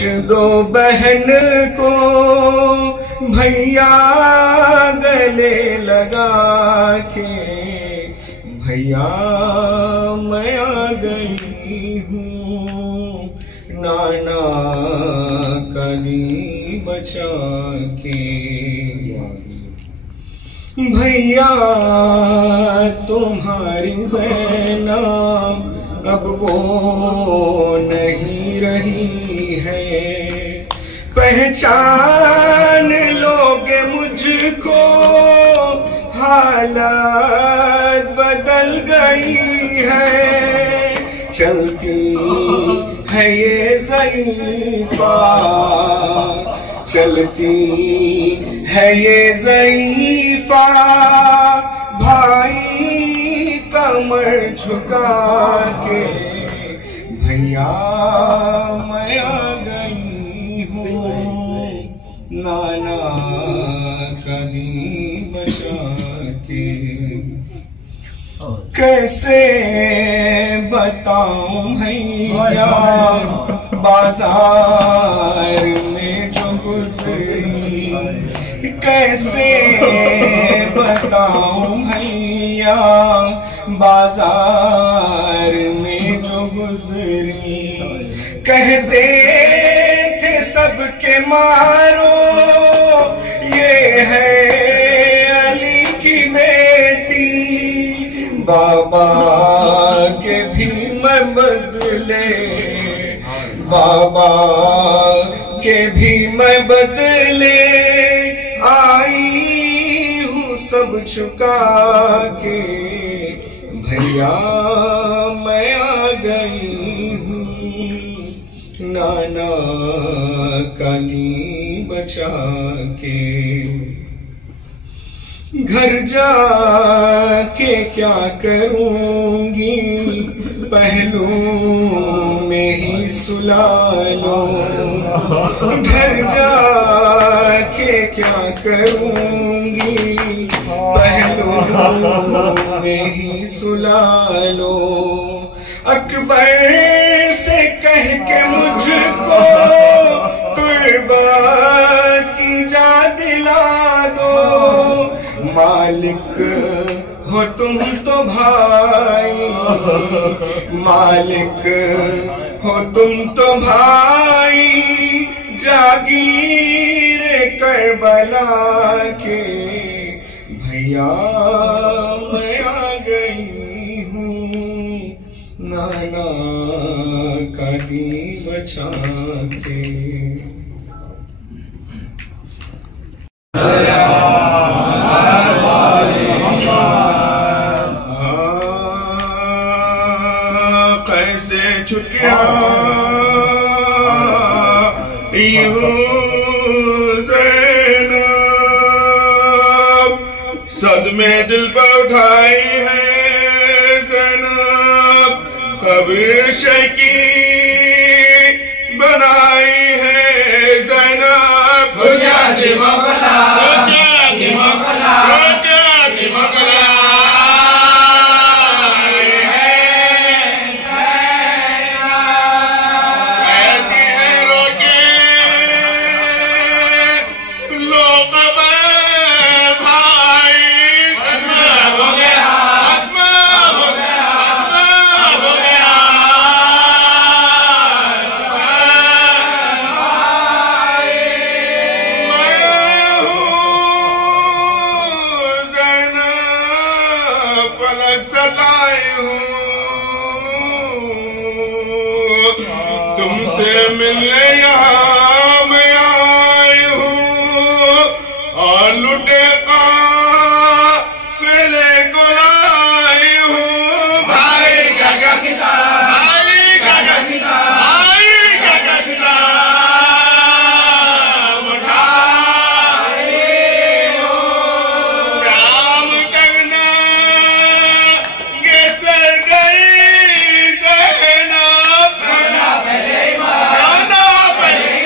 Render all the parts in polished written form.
बख्श दो बहन को भैया गले लगा के, भैया मैं आ गई हूँ नाना का दी बचा के। भैया तुम्हारी ज़ैनब अब वो नहीं रही है, पहचान लोगे मुझको हालात बदल गई है। चलती है ये ज़ईफ़ा, चलती है ये ज़ईफ़ा, भाई कमर झुका के, भैया मैं आ गई हूँ नाना का दी बचा के। कैसे बताऊं भैया बाजार में जो गुजरी, कैसे बताऊं भैया बाजार में जो गुजरी। कहते थे सबके मारो ये है अली की बेटी, बाबा के भी मैं बदले, बाबा के भी मैं बदले आई हूँ सब छुका के, भैया मैं आ गई हूँ नाना का दी बचा के। घर जाके क्या करूंगी पहलू में ही सुला लो, घर जाके क्या करूंगी पहलू में ही सुला लो। अकबर से कह के मुझको तुर्बा की जा दिला दो, मालिक हो तुम तो भाई, मालिक हो तुम तो भाई, जागीर करबला के, भैया मैं आ गई हूँ नाना का दी बचा के। कैसे छुटिया सदमे दिल पर उठाई है ज़ैनब, खबर शकी बनाई है ज़ैनब। मुजाहिद मोगला, मुजाहिद मोगला, मुजाहिद मोगला तुमसे मिलने यहाँ मैं आई हूँ और लुटे काफिले को लाई हूँ। भाई का गफिला, भाई का गफिला, भाई का गफिला उठाई हूँ। शाम तक ना गेसर गई ज़ैनब, गाना पहले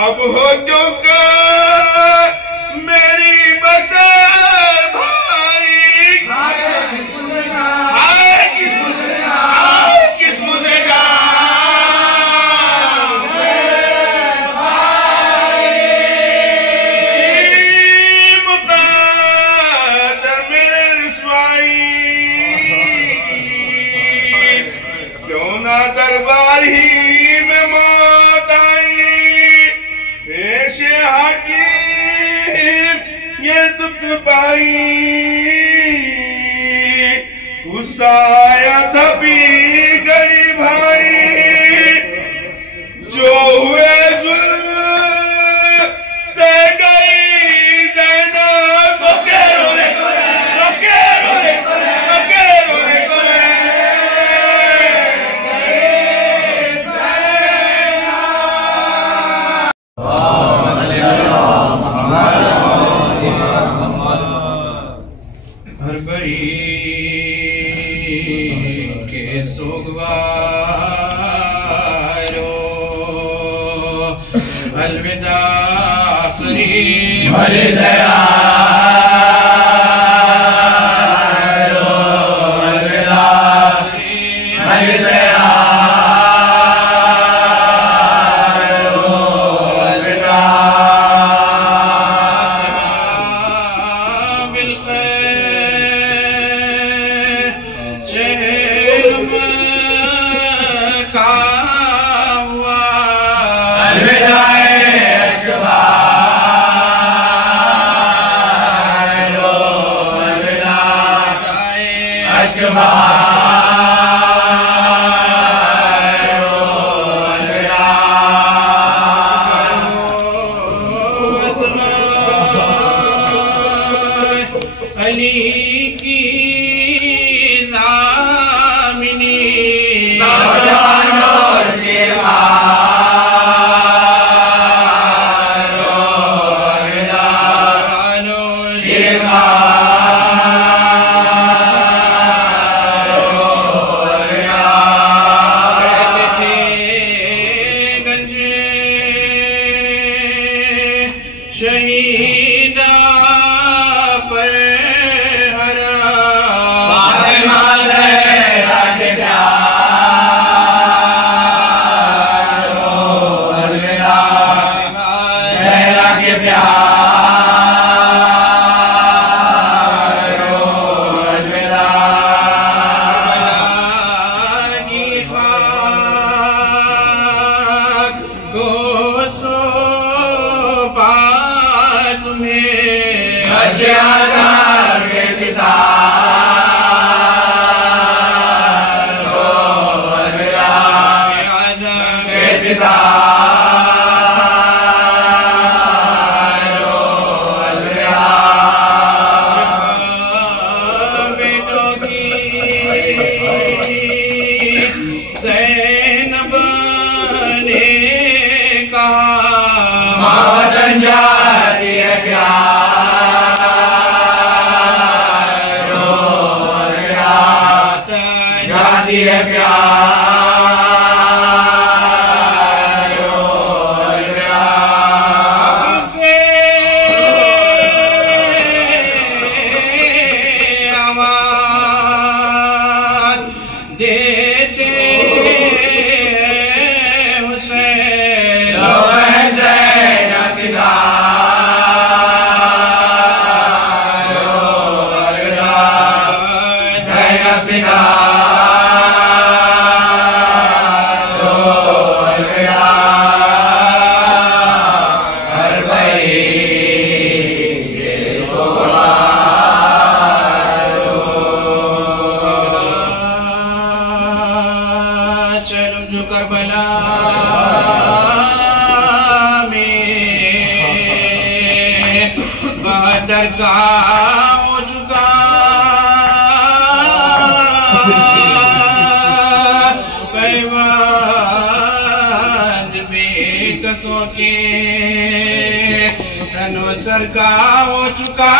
अब हो चुका मेरी बसर भाई। किसको से मुक़द्दर मेरे रुसवाई, क्यों ना दरबार ही में मौत आई। पेशे हाकिम ये दुख पाई, गुस्सा आया दबी गई भाई। जो हुए जुल्म से गई ज़ैनब, रोके रोने रोके रोने रोके रोने हर बड़ी के सोगवारो अलविदा करीम भले शहीदा पर हरा हो चुका पैवाद बेकसों के तनवसर का हो चुका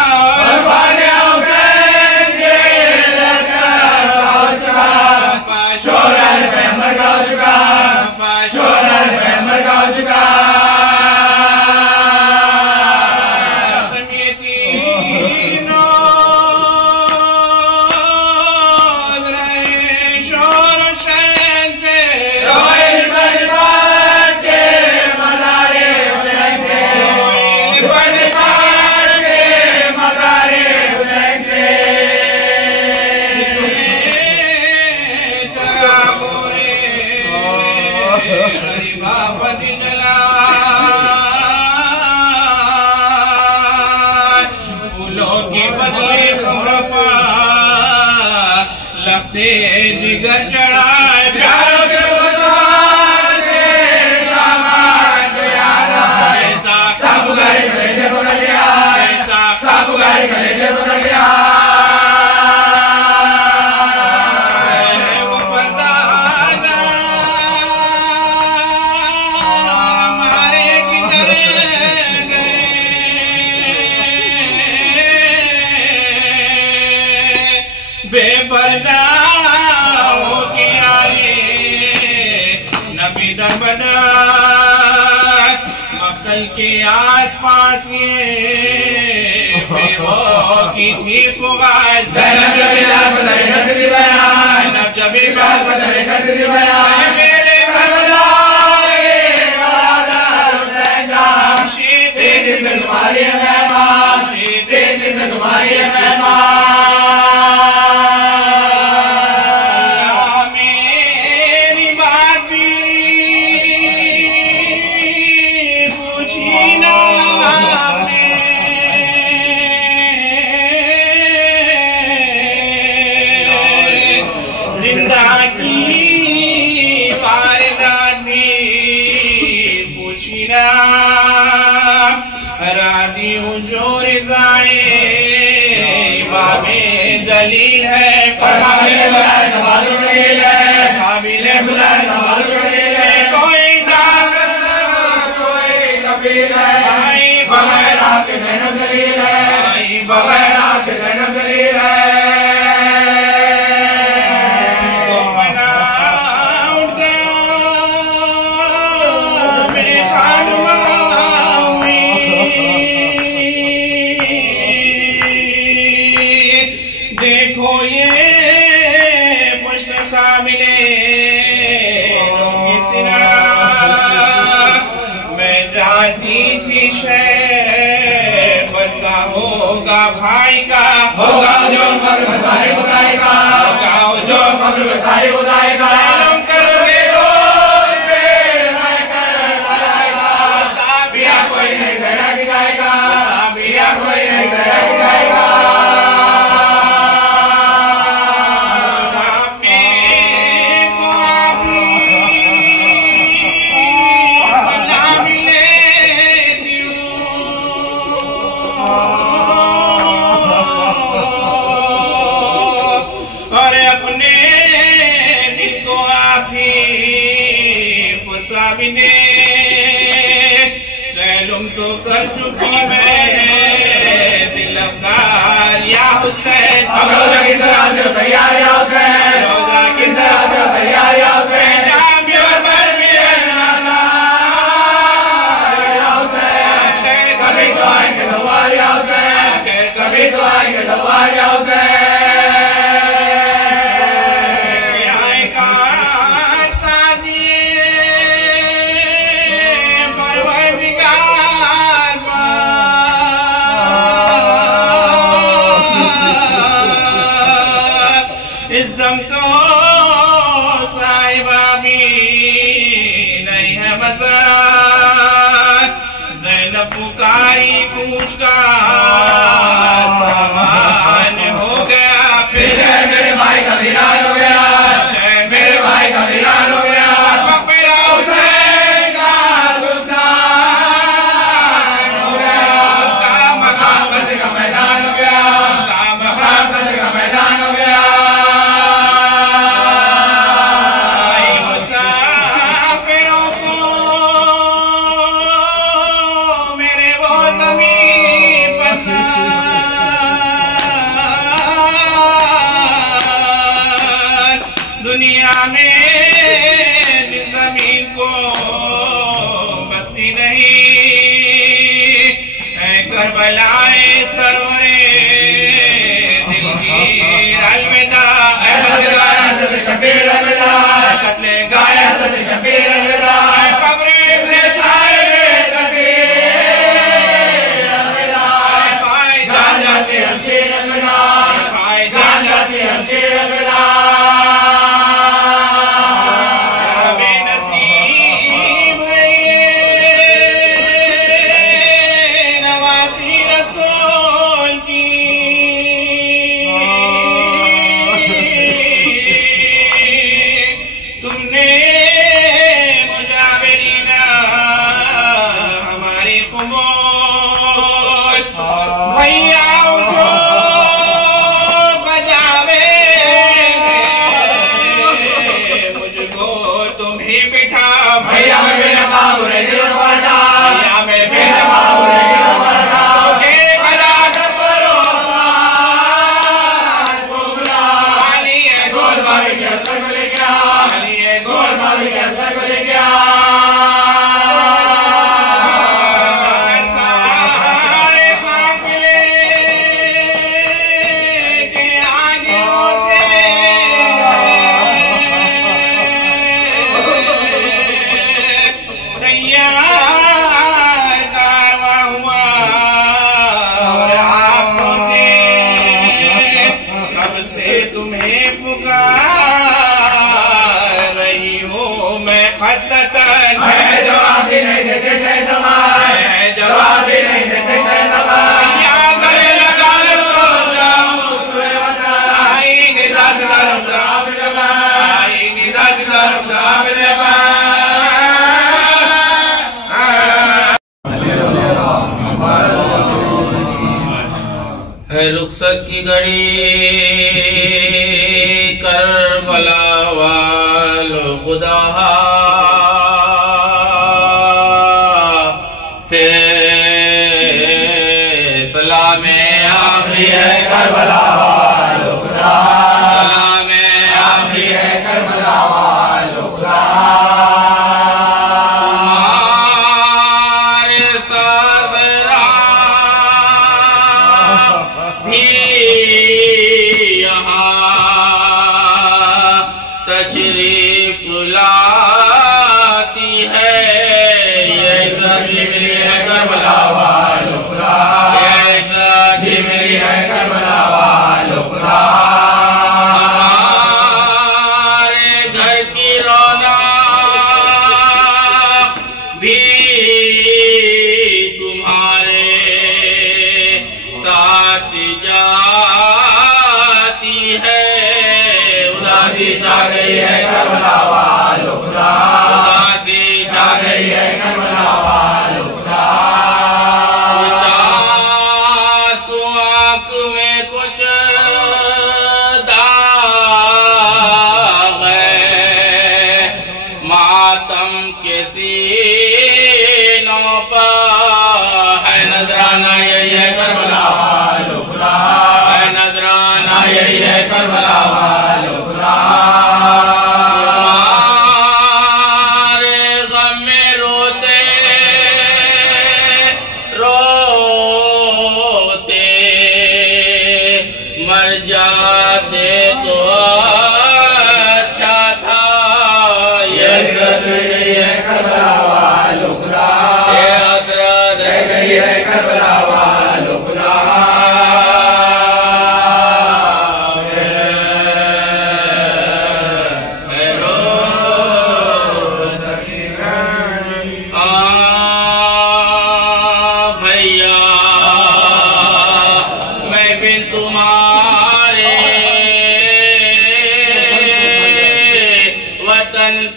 के आस पास ये बेवो की थी फुगार ज़ैनब जबी लाल बदले करती थी बयान ज़ैनब जबी लाल बदले करती थी बयान मेरे करबला तुम्हारी मेहमान तुम्हारी मेहमान मेरी बात भी पूछी ना जिंदा की वारदात भी पूछी ना राजी हूँ जो रिज़ाए बाबे जलील है काबिले बुलाए सवाल जलील है काबिले बुलाए सवाल जलील है कोई दागस कोई कबील है भाई बगैर आपके ज़ैनब जलील है भाई बगैर आपके ज़ैनब जलील है देखो ये पुष्ट शामिले किसना मैं जाती थी शहर बसा होगा भाई का होगा जो कब्र बसाए खुदाई का होगा जो कब्र बसाए खुदाई का करोगे से मैं कर लाएगा साबिया कोई नहीं जरा गिराएगा साबिया कोई नहीं जरा गिराएगा और अपने दिल को आप ही फुर्सा भी दे चैलुम तो कर चुकी मैं दिल अफगान या हुसैन रोजा की तरह से तैयार या हुसैन रोजा की तरह से तैयार या हुसैन कभी तो आएंगे सवाल या हुसैन कभी तो आएंगे सवाल या हुसैन इज़्ज़म तो साहिबा भी नहीं है मज़ा ज़ैनब पुकारी पूछ का सामान हो गया पीछे मेरे भाई का वीरान हो गया मेरे भाई का वीरान हो गया मकबरा हुसैन का सुल्तान हो गया काम मकाबत का मैदान हो गया काम मकाबत का मैदान हो गया दुनिया में ज़मीन को बस्ती नहीं है करबलाए सरवरे दिलगीर अलविदा हज़रत शबीर अलविदा कत्ले गाय हज़रत शबीर अलविदा कब्र इब्ने साहिब कदीर अलविदा भाई जान जाते हमशेर अलविदा भाई जान जाते हमशेर अलविदा रसूल की है रुखसत की घड़ी करबला वालो खुदा फैसला में आखिरी है करबला वालो खुदा, फैसला में आखिरी है करबला वालो खुदा। तशरीफ लाती है ये गर्मी मिली है करबला वालों खुदा, ये गर्मी मिली है करबला वालों खुदा। हमारे घर की रौनक भी तुम्हारे साथ जाती है, उदासी छा गई है करबला वालों खुदा, उदासी छा गई है करबला वालों खुदा। कुछ आंसू आंख में कुछ दाग है, मातम के सीनों पर है नजराना यही है करबला वालों खुदा, है नजराना यही है करबला वालों खुदा। तुम्हारे गम में रोते रोते मर जाते तो अच्छा था, ये हजरत यही है करबला वालों खुदा, ये हजरत यही है करबला वालों खुदा।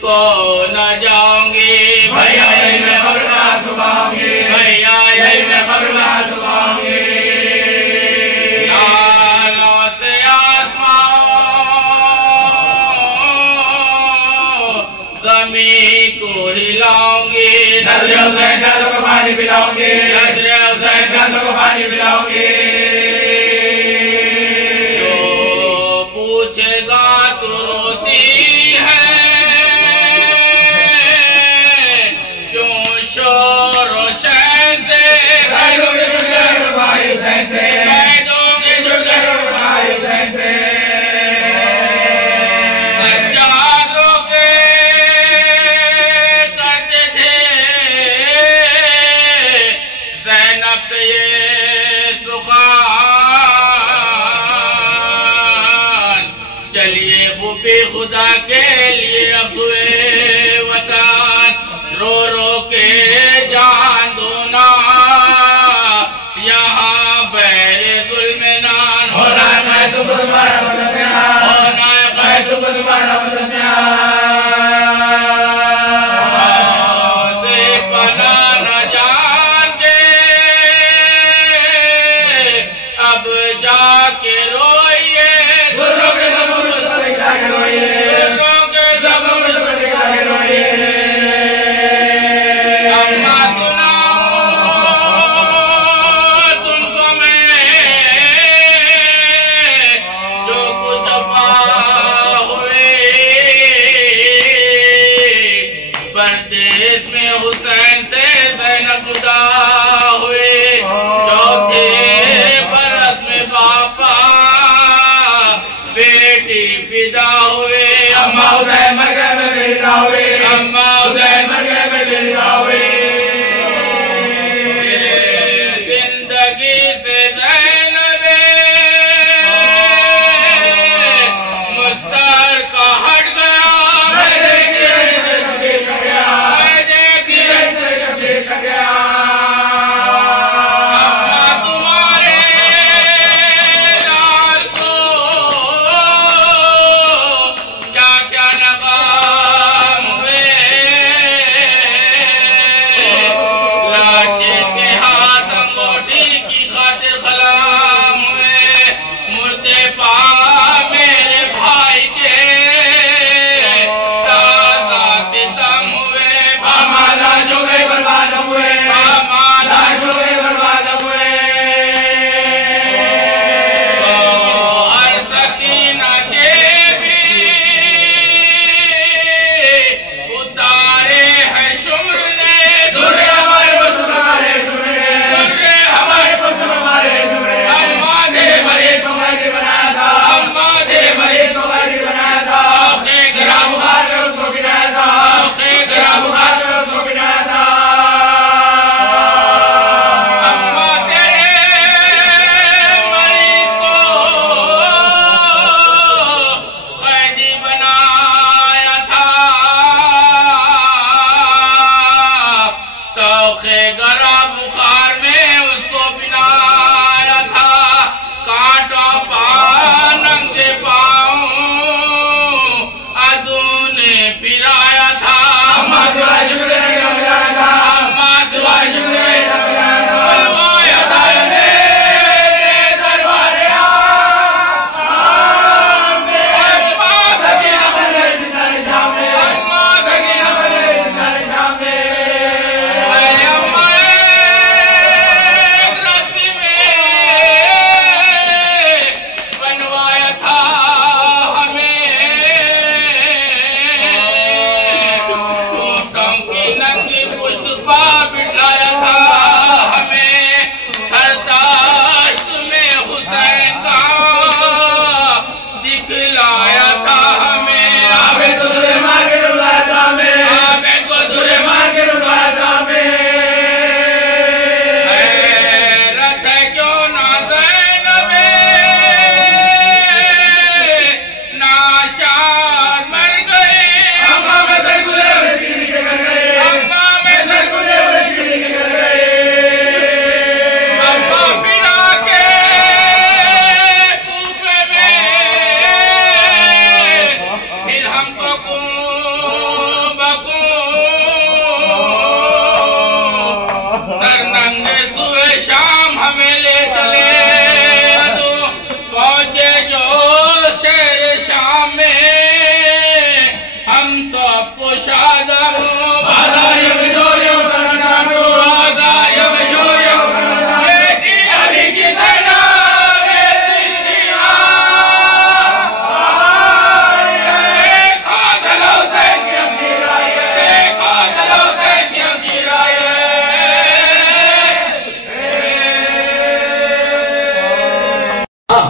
को न जाऊंगी भैया यही मैं खबरना सुबाऊंगी, भैया यही मैं खबरना सुबाऊंगी। लालों से आसमां ज़मीन को हिलाऊंगी, नजरों से प्यासों को पानी पिलाऊंगी, नजरों से प्यासों को पानी पिलाऊंगी। जो पूछेगा तो रोती है चलिए बुपी खुदा के लिए अफवे वतन रो रो के जान दूना, यहाँ बैरे जुल्म नान होना है तुमको तुम्हारा मदद प्यार, होना है तुमको तुम्हारा मदद प्यार। पना न जानते अब जाके रोइए, गुर्रों के समूह में जाके रोइए।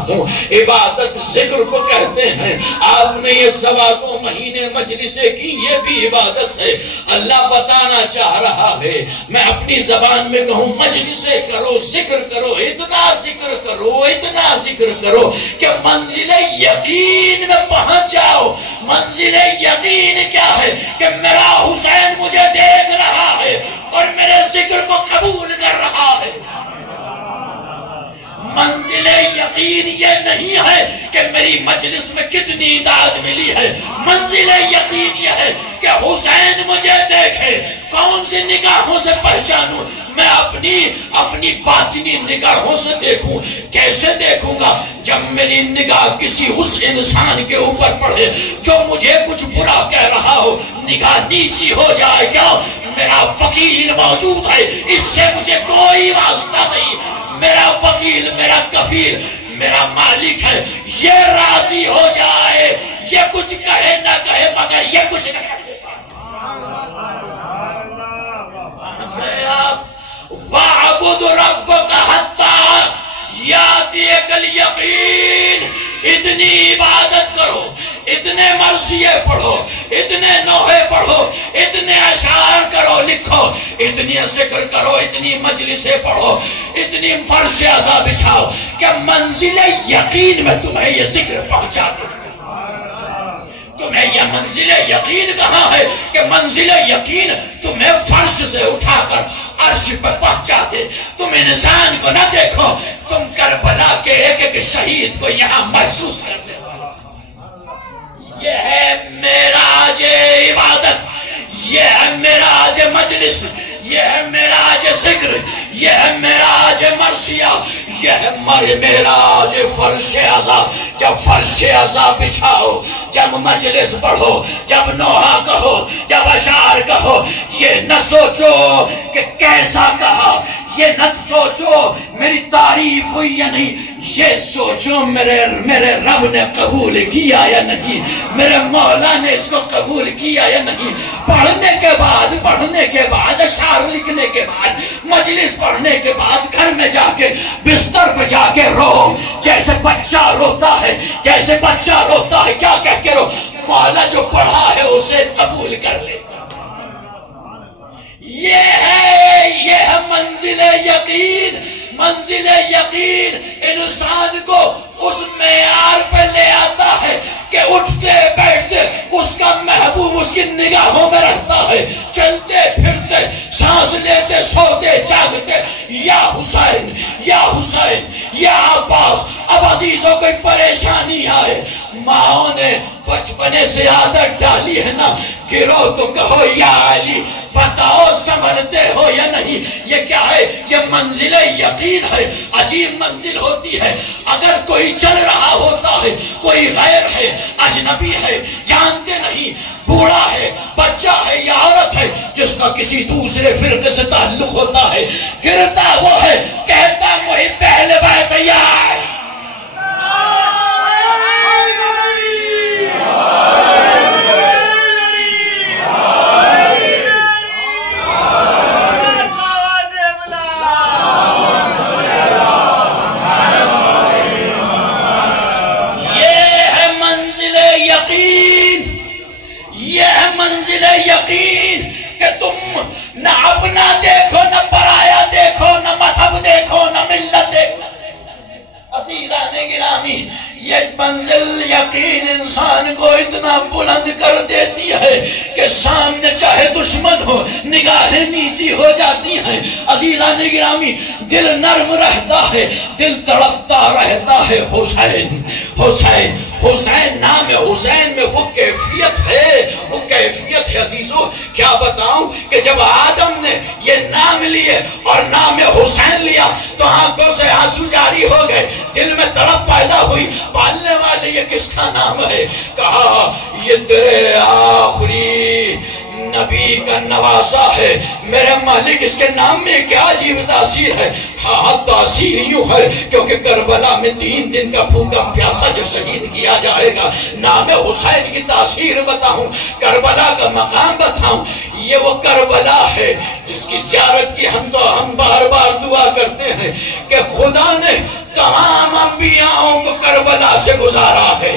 हूँ। इबादत जिक्र को कहते हैं। आपने ये 2.25 महीने मजलिसें की, ये भी इबादत है। अल्लाह बताना चाह रहा है, मैं अपनी जबान में कहूँ मजलिसें करो, जिक्र करो, इतना जिक्र करो, इतना जिक्र करो कि मंजिले यकीन में पहुंच जाओ। मंजिले यकीन क्या है कि मेरा हुसैन मुझे देख रहा है और मेरे जिक्र को कबूल कर रहा है। मंजिले यकीन ये नहीं है कि मेरी मजलिस में कितनी दाद मिली है। मंजिले यकीन ये है कि हुसैन मुझे देखे। कौन सी निगाहों से पहचानूं? मैं अपनी बातिनी निगाहों से देखूं। कैसे देखूंगा? जब मेरी निगाह किसी उस इंसान के ऊपर पड़े जो मुझे कुछ बुरा कह रहा हो, निगाह नीची हो जाए। क्यों? मेरा वकील मौजूद है, इससे मुझे कोई वास्ता नहीं। मेरा वकील, मेरा कफील, मेरा मालिक है, ये राजी हो जाए। ये कुछ कहे ना कहे, मगर ये कुछ न कहे। आप वाबुद रब्बका हत्ता यातियकल यकीन। इतनी इबादत करो, इतने मरसिये पढ़ो, इतने नोहे पढ़ो, इतने अशार करो, लिखो, इतनी जिक्र करो, इतनी मजलिसें पढ़ो, इतनी फर्श अज़ा बिछाओ कि मंजिले यकीन में तुम्हें ये जिक्र पहुंचा दो। तुम्हें यह मंजिले यकीन कहाँ है कि मंजिले यकीन तुम्हें फर्श से उठाकर अर्श पर पहुंचा दे। तुम इंसान को ना देखो, तुम करबला के एक शहीद को यहाँ महसूस कर दे। यह है मेराज इबादत, यह है मेराज मजलिस, यह है मेराज जिक्र, यह है मेराज मरसिया, यह है मेराज फर्श अज़ा। जब फर्श अज़ा बिछाओ, जब मजलिस पढ़ो, जब नोहा कहो, जब अशार कहो, ये न सोचो कि कैसा कहा, ये न सोचो मेरी तारीफ हुई या नहीं, ये सोचो मेरे रब ने कबूल किया या नहीं, मेरे मौला ने इसको कबूल किया या नहीं। पढ़ने के बाद अशार लिखने के बाद, मजलिस पढ़ने के बाद घर में जाके बिस्तर पे जाके रो, जैसे बच्चा रोता है, जैसे बच्चा रोता है। क्या कह के रो? मौला जो पढ़ा है उसे कबूल कर ले। ये है मंजिले यकीन। मंजिले यकीन इंसान को उस मेयार पे ले आता है कि उठते बैठते उसका महबूब उसकी निगाहों में रहता है। चलते फिरते, सांस लेते, सोते, जागते, या हुसैन, या हुसैन, या अब्बास। अब अजीजों कोई परेशानी आए, माओ ने बचपने से आदत डाली है ना, गिरो तो कहो या अली, बताओ संभलते हो या नहीं। ये क्या है? ये मंजिले यकीन है। अजीब मंजिल होती है। अगर कोई चल रहा होता है, कोई गैर है, अजनबी है, जानते नहीं, बूढ़ा है, बच्चा है या औरत है, जिसका किसी दूसरे फिरके से ताल्लुक होता है, गिरता वो है, कहता मुझे पहले बात तैयार। यकीन कि तुम न अपना देखो, न पराया देखो, न मजहब देखो, न मिल्लत देखो। अज़ीज़ाने गिरामी, ये मंजिल यकीन इंसान को इतना बुलंद कर देती है कि सामने चाहे दुश्मन हो, निगाहें नीची हो जाती हैं। अज़ीज़ाने गिरामी, दिल नर्म रहता है, दिल तड़पता रहता है। हुसैन, हुसैन, हुसैन नाम है। हुसैन में वो कैफियत है, वो कैफियत है। अजीजों, क्या बताऊं कि जब आदम ने ये नाम लिए और नाम हुसैन लिया तो आंखों से आंसू जारी हो गए, दिल में तड़प पैदा हुई। पालने वाले ये किसका नाम है? कहा ये तेरे आखिरी नबी का नवासा है। मेरे मालिक, इसके नाम में क्या अजीब तासीर है। हाँ, तासीर यूं है क्योंकि करबला में 3 दिन का भूखा प्यासा जो शहीद किया जाएगा, नाम हुसैन की तासीर बताऊं, करबला का मकाम बताऊं। ये वो करबला है जिसकी ज़ियारत की हम बार बार दुआ करते हैं कि खुदा ने तमाम अंबियाओं को से गुजारा है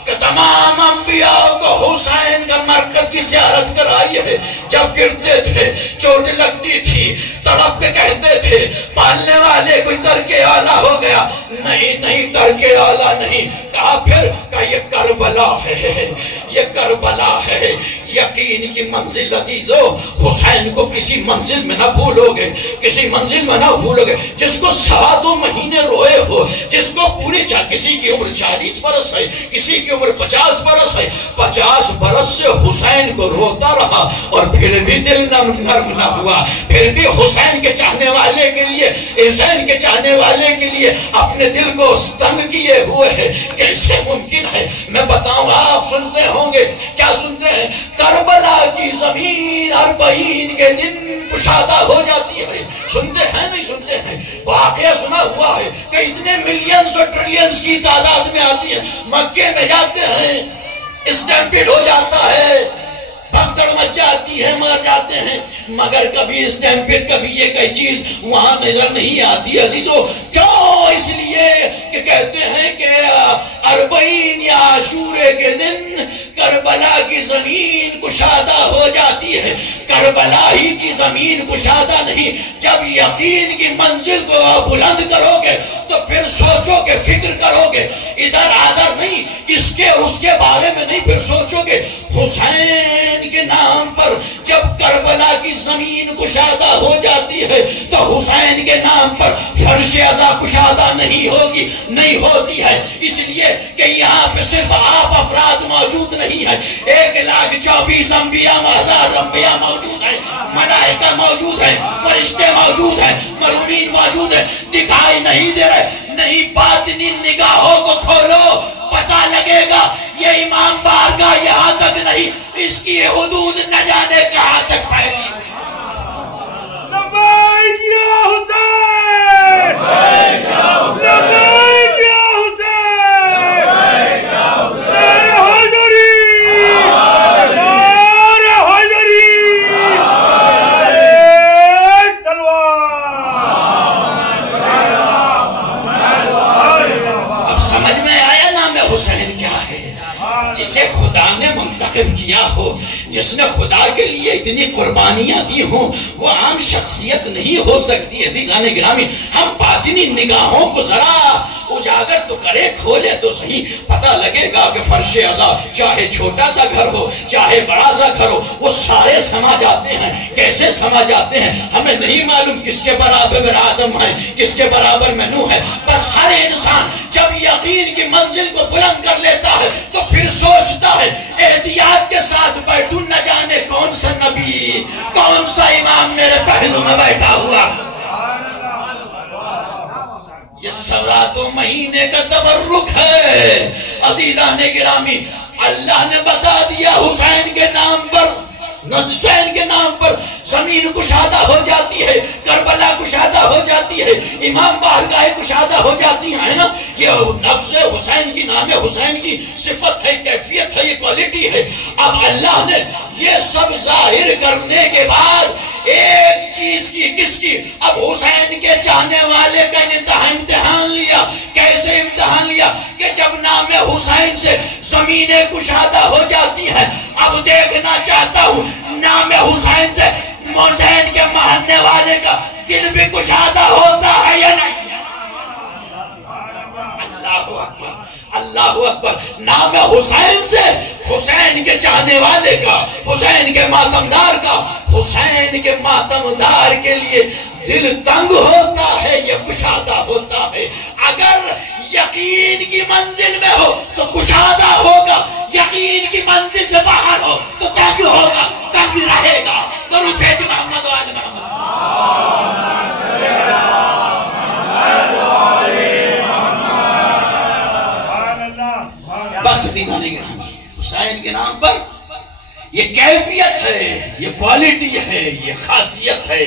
कि तमाम अंबिया को हुसैन का मरकज की ज़ियारत कराई है। जब गिरते थे, चोट लगती थी, तड़प के कहते थे पालने वाले कोई तरके आला हो गया। नहीं नहीं, तरके आला नहीं। कहा फिर का ये करबला है, ये करबला है। यकीन की मंजिल अजीजो, हुसैन को किसी मंजिल में ना भूलोगे, किसी मंजिल में ना भूलोगे। जिसको 2.25 महीने रोए हो, जिसको पूरी किसी की उम्र 40 बरस है, किसी की उम्र 50 बरस है, 50 बरस से हुसैन को रोता रहा और फिर भी दिल नर्म न हुआ। फिर भी हुसैन के चाहने वाले के लिए, हुसैन के चाहने वाले के लिए अपने दिल को तंग किए हुए है। कैसे मुमकिन है? मैं बताऊंगा, आप सुनते होंगे। क्या सुनते हैं? करबला की जमीन 40 के दिन कुशादा हो जाती है। सुनते हैं नहीं सुनते हैं? वाकया सुना हुआ है कि इतने मिलियंस और ट्रिलियंस की तादाद में आती है। मक्के में जाते हैं, स्टैम्पिड हो जाता है, भगदड़ मच जाती है, मर जाते हैं, मगर कभी स्टैम्पिड, कभी ये कई चीज वहां नजर नहीं आती अजीजों। क्यों? इसलिए कि कहते हैं कि 40 या आशूरे के दिन करबला की जमीन कुशादा हो जाती है। करबला ही की जमीन कुशादा नहीं, जब यकीन की मंजिल को बुलंद करोगे तो फिर सोचोगे, फिक्र करोगे, इधर आदर नहीं, इसके उसके बारे में नहीं, फिर सोचोगे हुसैन के नाम पर जब करबला की जमीन कुशादा हो जाती है तो हुसैन के नाम पर फर्श अज़ा कुशादा नहीं होगी, नहीं होती है। इसलिए कि यहाँ पे सिर्फ आप अफराद मौजूद नहीं है, 1,24,000 अंबिया मौजूद है, मलाइका मौजूद है, फरिश्ते मौजूद है, मरूमीन मौजूद है। दिखाई नहीं दे रहे, नहीं, बातिनी निगाहों को खोलो, पता लगेगा ये इमाम बारगाह यहाँ तक नहीं, इसकी हुदूद न जाने कहाँ तक पाएगी। अब समझ में आया नाम हुसैन क्या है? जिसे खुदा ने मुंतखब किया हो, जिसने खुदा के लिए इतनी कुर्बानियां दी हो, वो आम शख्सियत नहीं हो सकती। अज़ीज़ाने गिरामी, हम बातिनी निगाहों को जरा उजागर तो करे, खोले तो सही, पता लगेगा कि फर्शे अज़ा चाहे छोटा सा घर हो, चाहे बड़ा सा घर हो, वो सारे समा जाते हैं। कैसे समा जाते हैं हमें नहीं मालूम। किसके बराबर में आदम है, किसके बराबर में नूह है। बस हर इंसान जब यकीन की मंजिल को बुलंद कर लेता है तो फिर सोचता है एहतियात के साथ बैठूं, न जाने कौन सा नबी, कौन सा इमाम मेरे पहलू में बैठा हुआ। ये 2.25 महीने का तबर्रुक है अज़ीज़ाने गिरामी। अल्लाह ने बता दिया हुसैन के नाम पर, हुसैन के नाम पर जमीन कुशादा हो जाती है, करबला कुशादा हो जाती है, इमाम बारगाह कुशादा हो जाती है ना। ये नफ्स हुसैन की नाम है, हुसैन की सिफत है, कैफियत है, ये क्वालिटी है। अब अल्लाह ने ये सब जाहिर करने के बाद एक चीज की, किसकी? अब हुसैन के चाहने वाले का इम्तिहान लिया। कैसे इम्तिहान लिया? कि जब नाम हुसैन से जमीनें कुशादा हो जाती हैं, अब देखना चाहता हूं नाम हुसैन से हुसैन के मानने वाले का दिल भी कुशादा होता है या नहीं। अल्लाहु अकबर, अल्लाहु अकबर। नाम हुसैन से हुसैन के चाहने वाले का, हुसैन के मातमदार का, हुसैन के मातमदार के लिए दिल तंग होता है या कुशादा होता है। अगर यकीन की मंजिल में हो तो कुशादा होगा, यकीन की मंजिल से बाहर हो तो तंग होगा, तंग रहेगा। दरूद भेज मोहम्मद व आले मोहम्मद। बस अज़ीज़ाने गिरामी, हुसैन के नाम पर ये कैफियत है, ये क्वालिटी है, ये खासियत है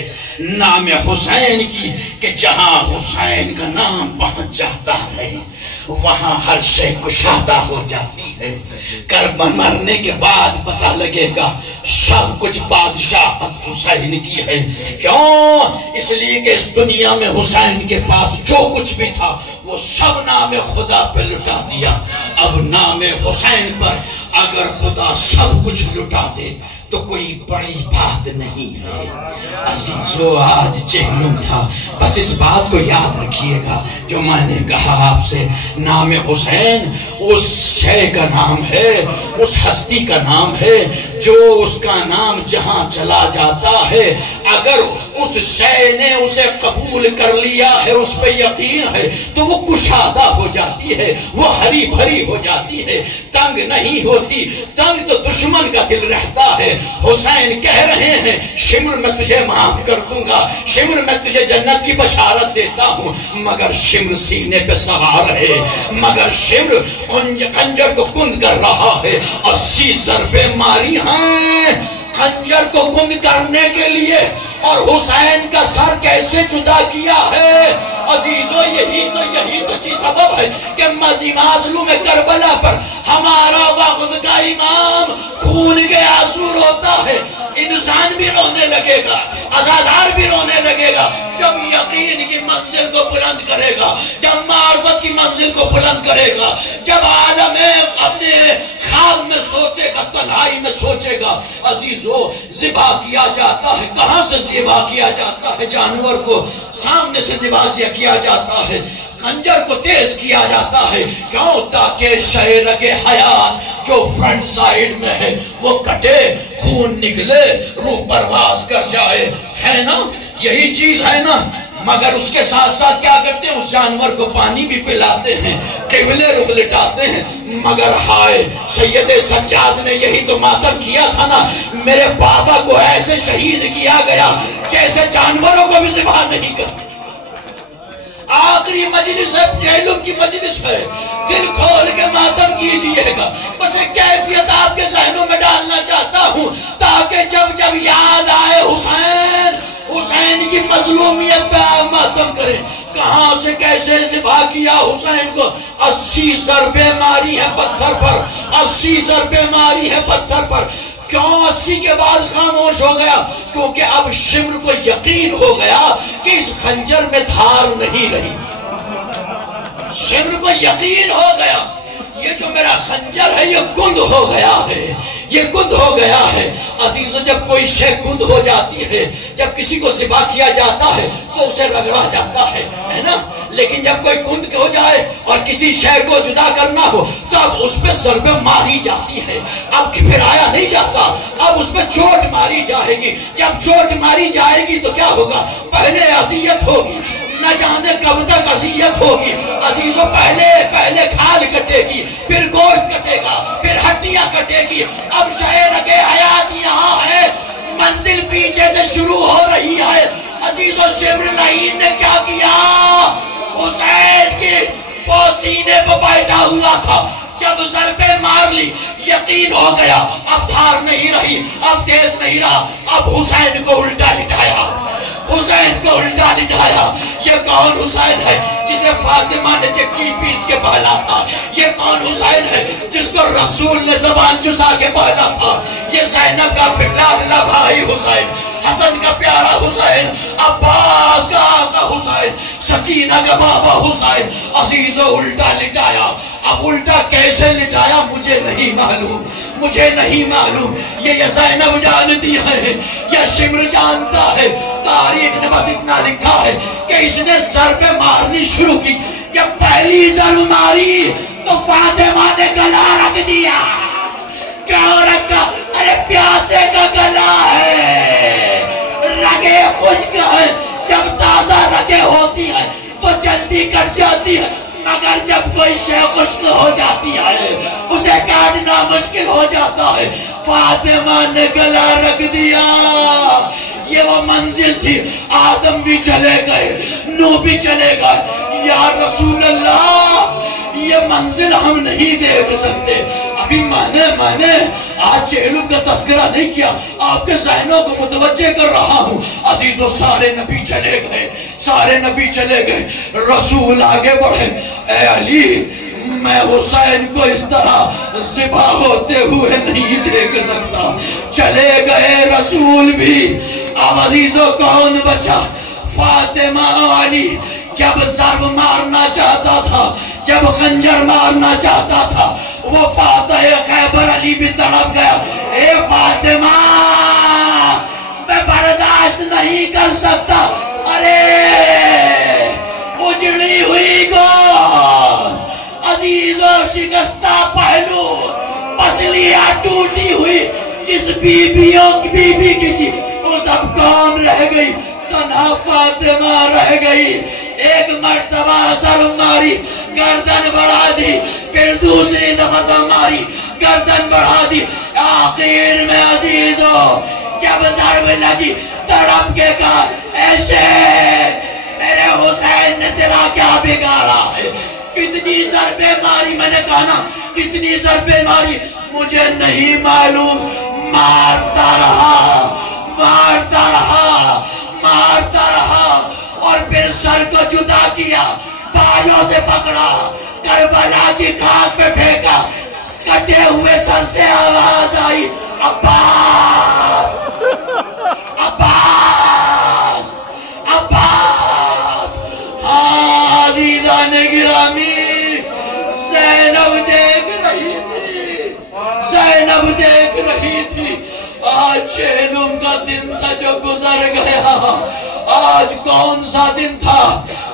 नाम हुसैन की कि जहां हुसैन का नाम पहुंच जाता है वहां हर शय कुशादा हो जाती है। करबला मरने के बाद पता लगेगा सब कुछ बादशाह हुसैन की है। क्यों? इसलिए कि इस दुनिया में हुसैन के पास जो कुछ भी था वो वो सब नाम खुदा पे लुटा दिया। अब नाम हुसैन पर अगर खुदा सब कुछ लुटा दे तो कोई बड़ी बात नहीं है। अजीजों, आज चेहलुम था, बस इस बात को याद रखिएगा जो मैंने कहा आपसे, नाम हुसैन उस शय का नाम है, उस हस्ती का नाम है जो उसका नाम जहां चला जाता है, अगर उस शय ने उसे कबूल कर लिया है, उस पे यकीन है, तो वो कुशादा हो जाती है, वो हरी भरी हो जाती है, तंग नहीं होती। तंग तो दुश्मन का दिल रहता है। हुसैन कह रहे हैं, शिम्र मैं तुझे माफ कर दूंगा, शिम्र मैं तुझे जन्नत की बशारत देता हूं, मगर शिम्र सीने पे सवार है, मगर शिम्र खंजर को कुंद कर रहा है। 80 ज़रबे मारी हैं खंजर को कुंद करने के लिए, और हुसैन का सर कैसे जुदा किया है। अजीजों, यही तो चीज सबब है कि माज़लूम करबला पर हमारा वक्त का इमाम खून के आंसू रोता है। इंसान भी रोने लगेगा, अज़ादार भी रोने लगेगा जब यकीन की मंजिल को बुलंद करेगा, जब मार्फत की मंजिल को बुलंद करेगा, जब आलम अपने ख्वाब में सोचेगा, तन्हाई में सोचेगा। अजीजों, ज़िबा किया जाता है, कहां से ज़िबा किया जाता है? जानवर को सामने से ज़िबा किया जाता है, खंजर को तेज किया जाता है, क्यों? ताकि शहर के हयात जो फ्रंट साइड में है वो कटे, खून निकले, रूह परवास कर जाए, है ना? यही चीज है ना। मगर उसके साथ साथ क्या करते हैं? उस जानवर को पानी भी पिलाते हैं, किबले रुख लिटाते हैं। मगर हाय, सैयद सज्जाद ने यही तो मातम किया था ना, मेरे बाबा को ऐसे शहीद किया गया जैसे जानवरों को भी ज़िबा नहीं करते। आखिरी मजलिस है, चेहलुम की मजलिस है, दिल खोल के मातम कीजिएगा। बस एक कैफियत आपके ज़हनों में डालना चाहता हूँ, ताकि जब जब याद आए हुसैन, हुसैन की मजलूमियत पे आप मातम करें। कहां से कैसे ज़िबा किया हुसैन को? 80 ज़रबे मारी है पत्थर पर, 80 ज़रबे मारी है पत्थर पर। क्यों 80 के बाद खामोश हो गया? क्योंकि अब शिम्र को यकीन हो गया कि इस खंजर में धार नहीं रही। शिम्र को यकीन हो गया, ये जो मेरा खंजर है ये कुंद हो गया है, ये कुंद हो गया है। अजीजों, जब कोई शय कुंद हो जाती है, जब किसी को ज़िबा किया जाता है तो उसे रगड़ा जाता है ना? लेकिन जब कोई कुंद हो जाए और किसी शय को जुदा करना हो तो अब उस पर ज़रबे मारी जाती है, अब फिर आया नहीं जाता, अब उस पर चोट मारी जाएगी। जब चोट मारी जाएगी तो क्या होगा? पहले अज़ियत होगी, न जाने कब तक अज़ियत होगी। अजीजों, पहले खाल कटेगी, फिर गोश्त कटेगा, फिर हड्डियां कटेगी। अब शायर के हयात यहाँ है, मंजिल पीछे से शुरू हो रही है। अजीजों, शिम्र लईन ने क्या किया? हुसैन के सीने पर बैठा हुआ था, जब ज़रबे मार ली, यकीन हो गया, अब धार नहीं रही, अब तेज नहीं रहा, अब हुसैन को उल्टा लिटाया, हुसैन को उल्टा लिटाया। ये कौन हुसैन है जिसे फातिमा ने चक्की पीस के पहला था? ये कौन हुसैन है जिसको रसूल ने ज़बान चुसा के पहला था? ये ज़ैनब का लाडला भाई हुसैन, हसन का प्यारा हुसैन, अब्बास का आका हुसैन, सकीना का बाबा हुसैन। अजीजों, उल्टा लिटाया। अब उल्टा कैसे लिटाया मुझे नहीं मालूम, मुझे नहीं मालूम। ये ज़ैनब जानती है या शिम्र जानता है? तारीख ने बस इतना लिखा है कि इसने ज़रबे मारनी शुरू की। जब पहली ज़रब मारी तो फातिमा ने गला रख दिया। क्या रखा? अरे प्यासे का गला है, रगे खुश्क है। जब ताजा रगे होती है तो जल्दी कट जाती है, मगर जब कोई शय खुश्क हो जाती है उसे काटना मुश्किल हो जाता है। फातिमा ने गला रख दिया। ये वो मंजिल थी, आदम भी चले गए, नूह भी चले गए। या रसूल अल्लाह, ये मंजिल हम नहीं देख सकते। अभी मैंने आज चेहलुम का तस्करा नहीं किया, आपके ज़हनों को मुतवज्जे कर रहा हूँ। अजीजों, सारे नबी चले गए, सारे नबी चले गए, रसूल आगे बढ़े। ए अली, मैं हुसैन को इस तरह ज़िबा होते हुए नहीं देख सकता। चले गए रसूल भी। अब अजीजों, कौन बचा? फातिमा, अली। जब ज़र्ब मारना चाहता था, जब खंजर मारना चाहता था, वो फातिह खैबर अली भी तड़प गया। ए फातिमा, मैं बर्दाश्त नहीं कर सकता। अरे उजड़ी हुई गोद, अजीजों शिकस्ता पहलू, पसलियां टूटी हुई, जिस बीबी की थी वो सब कौन रह गई? तन्हा फातिमा रह गई। एक मर्तबा सर मारी, गर्दन बढ़ा दी, फिर दूसरी दफा मारी, गर्दन बढ़ा दी। आखिर में अजीजों जब ज़र्ब लगी, तड़प के कहा, ऐसे मेरे हुसैन ने तेरा क्या बिगाड़ा है? कितनी ज़रबे मारी? मैंने कहा ना, कितनी ज़रबे मारी मुझे नहीं मालूम। मारता रहा, मारता रहा, मारता रहा, और फिर सर को जुदा किया, बालों से पकड़ा, करबला की खाक पे फेंका। कटे हुए सर से आवाज आई, अब्बास, अब्बास, अब्बास। हाँ अजीजा ने गिरामी, ज़ैनब देख रही थी, ज़ैनब देख रही थी। आज चेलुम का दिन था जो गुजर गया। आज कौन सा दिन था?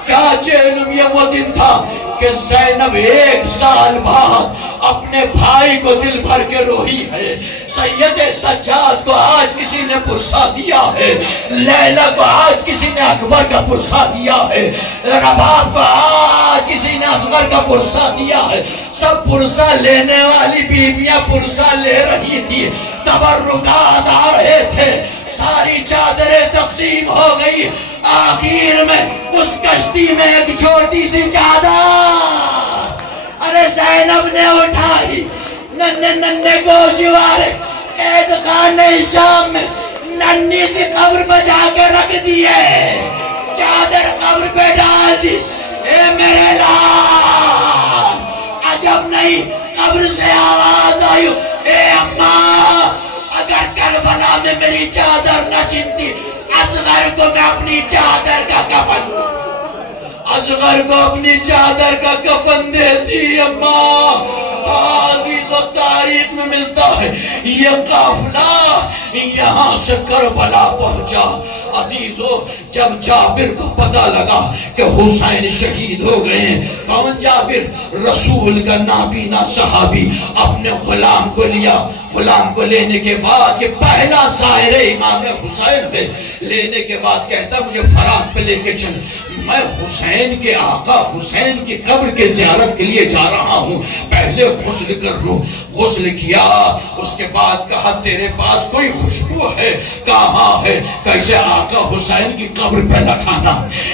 क्या चेलुम ये वो दिन था कि ज़ैनब 1 साल बाद अपने भाई को दिल भर के रोई है। सैयद सज्जाद को आज किसी ने पुरसा दिया है, लैला को आज किसी ने अकबर का पुरसा दिया है, रबाब को आज किसी ने असगर का पुरसा दिया है। सब पुरसा लेने वाली बीबियां पुरसा ले रही थी, तबर्रुकात आ रहे थे, सारी चादरें तकसीम हो गई। आखिर में उस कश्ती में एक छोटी सी चादर अरे ज़ैनब ने उठाई, नन्हे नन्हे गोशवारे कैद खाने शाम में नन्ही सी कब्र पर जाके रख दिए, चादर कब्र पे डाल दी। ए मेरे लाल, अजब नहीं कब्र से आवाज आई, ए अम्मा, अगर करबला में मेरी चादर न छिनती, असगर को मैं अपनी चादर का कफन, असगर को अपनी चादर का कफन देती। अम्मा अज़ीज़ो, तारीख में मिलता है ये काफिला यहाँ से करबला पहुंचा। अजीजों, जब जाबिर को पता लगा कि हुसैन शहीद हो गए, कौन जाबिर? रसूल का नाबीना सहाबी, अपने गुलाम को लिया। गुलाम को लेने के बाद ये पहला ज़ाहिर इमाम हुसैन है। लेने के बाद कहता मुझे फरात पे लेके चल, मैं हुसैन के आका हुसैन की कब्र के ज़ियारत के लिए जा रहा हूँ, पहले गुस्ल कर लूं। गुस्ल किया, उसके बाद कहा तेरे पास कोई खुशबू है? कहाँ है? कैसे? आका हुसैन की कब्र पे लगाना,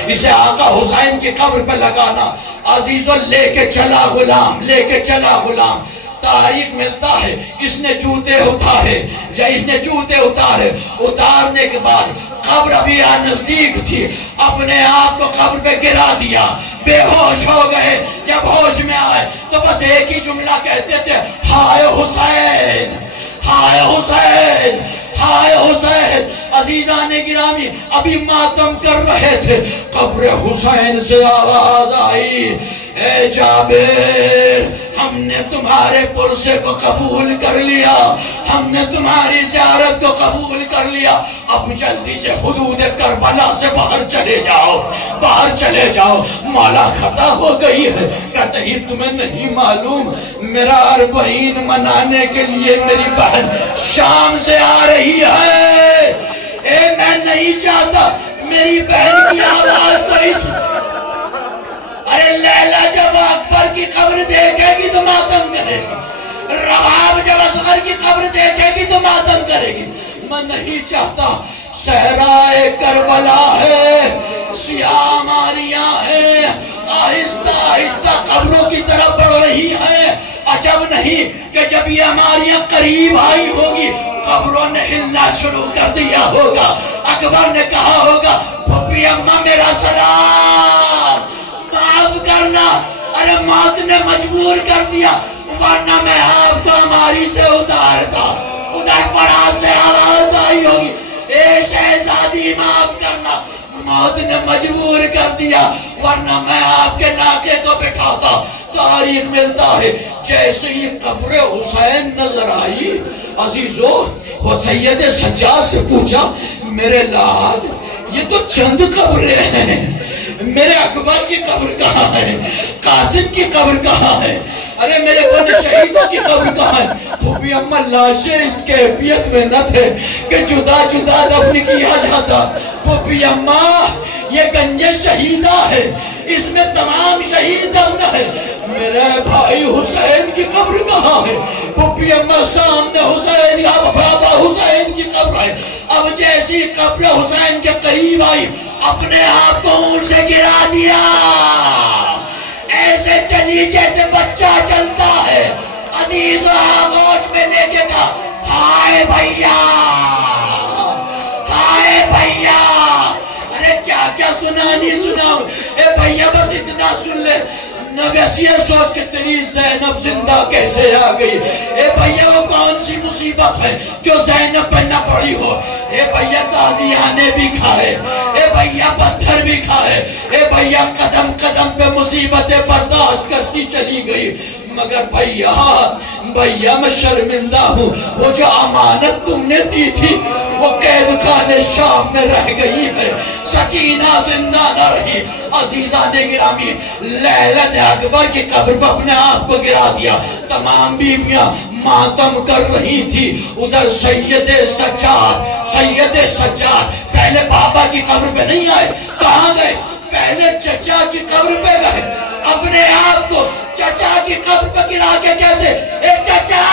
इसे आका हुसैन की कब्र पे लगाना। अजीजों, लेके चला गुलाम, लेके चला गुलाम। तारीख मिलता है इसने जूते उतारे, जब इसने जूते उतारे, उतारने के बाद कब्र अभी नजदीक थी, अपने आप को कब्र पे गिरा दिया, बेहोश हो गए। जब होश में आए तो बस एक ही जुमला कहते थे, हाय हुसैन, हाय हुसैन, हाय हुसैन। अजीजा ने गिरामी अभी मातम कर रहे थे, कब्र हुसैन से आवाज आई, ए जाबिर, हमने तुम्हारे पुरसे को कबूल कर लिया, हमने तुम्हारी ज़ियारत को कबूल कर लिया। अब जल्दी से हुदूद करबला से बाहर चले जाओ, बाहर चले जाओ, मौला खता हो गई है। कहते ही तुम्हें नहीं मालूम, मेरा अरबईन मनाने के लिए मेरी बहन शाम से आ रही है। ए मैं नहीं चाहता मेरी बहन की आवाज तो इस, अरे लैला जब अकबर की कब्र देखेगी तो मातम करेगी, रबाब जब असगर की कब्र देखेगी तो मातम करेगी। मैं नहीं चाहता, सहराए करबला है, सियामारियां हैं, आहिस्ता आहिस्ता कब्रों की तरफ बढ़ रही हैं। अजब नहीं कि जब ये हमारियां करीब आई होगी, कब्रों ने हिलना शुरू कर दिया होगा। अकबर ने कहा होगा, फुप्पी अम्मा मेरा सलाम, माफ करना, अरे मौत ने मजबूर कर दिया, वरना मैं आपको हमारी से उतारता। उधर फराज से आवाज आई होगी, ए शहजादी माफ करना, मौत ने मजबूर कर दिया, वरना मैं आपके नाके को बिठाता। तारीख मिलता है जैसे ही कब्र हुसैन नजर आई, अजीजो वो सैयद सज्जाद से पूछा, मेरे लाल ये तो चंद कब्रें हैं, मेरे अकबर की कब्र कहाँ है, कासिम की कब्र कहाँ है, अरे मेरे बड़े शहीदों की कब्र कहाँ है। फूफी अम्मा लाशें इस कैफियत में न थे कि जुदा जुदा दफन किया जाता। फूफी अम्मा ये गंजे शहीदा है, इसमें तमाम शहीद दफन है। मेरे भाई हुसैन की कब्र कहाँ है? फूफी अम्मा सामने हुसैन का बाबा हुसैन की कब्र है। अब जैसी कब्र हुसैन के करीब आई, अपने आप को ऊंट से गिरा दिया, ऐसे चली जैसे बच्चा चलता है। अजीज आगोश में लेके कहा, हाय भैया, हाय भैया। अरे क्या क्या सुना नहीं सुना, ए भैया बस इतना सुन ले। नबीसिया सोच के तेरी ज़ैनब जिंदा कैसे आ गई? ए भैया वो कौन सी मुसीबत है जो ज़ैनब पे न पड़ी हो? ए भैया ताज़ियाने भी खाए, ए भैया पत्थर भी खाए, ए भैया कदम कदम पे मुसीबतें बर्दाश्त करती चली गई। मगर भैया भैया मैं शर्मिंदा हूँ, वो जो अमानत तुमने दी थी वो कैद खाने शाम में रह गई है। सकीना जिंदा न रही। अजीजा ने गिरामी लैला ने अकबर की कब्र पर अपने आप को गिरा दिया। तमाम बीवियां मातम कर रही थी। उधर सैयदे सज्जाद पहले बाबा की कब्र पे नहीं आए, कहाँ गए? पहले चचा की कब्र पे गए। अपने आप को चचा की कब्र पे गिरा के कहते, ए चचा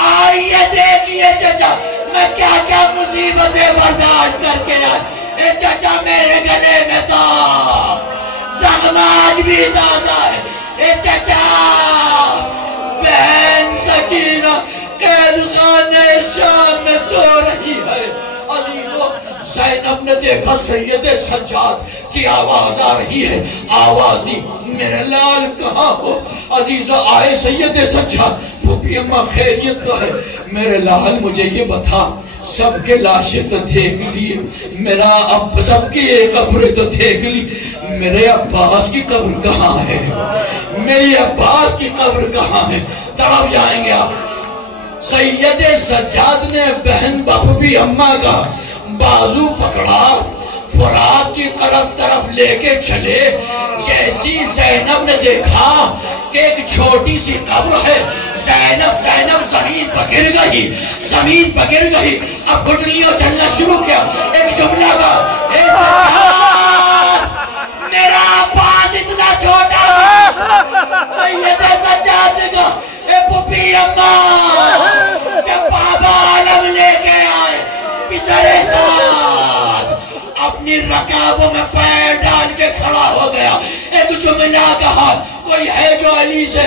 आइए देखिए चचा मैं क्या क्या मुसीबतें बर्दाश्त करके आया। ए चचा मेरे गले में तो जख्म आज भी ताजा है। ए चचा बहन सकीना कैद खाने शाम में सो रही है। अजीजों ज़ैनब ने देखा सैयदे सज्जाद की आवाज आ रही है। आवाज दी, मेरे लाल कहाँ हो? अजीजों आए सैयदे सज्जाद, फूफी अम्मा खैरियत तो है? मेरे लाल मुझे ये बता, सबके लाशें तो देख ली, मेरा अब सबकी एक कब्र तो देख ली, मेरे अब्बास की कब्र कहाँ है? मेरी अब्बास की कब्र कहाँ है? तड़प जाएंगे आप। सैयदे सज्जाद ने बहन फूफी अम्मा का बाजू पकड़ा, फुरात की तरफ लेके चले। जैसी ज़ैनब ने देखा कि एक छोटी सी कब्र है, ज़ैनब जमीन पर गिर गई। अब घुटलियों चलना शुरू किया। एक जुमला का, मेरा अब्बास इतना छोटा है। सैयदे सज्जाद ने कहा, ए फूफी अम्मा जब बाबा आलम लेके आए पिसरे साथ अपनी रकाबों में पैर डाल के खड़ा हो गया। एक जुमला कहा, कोई है जो अली से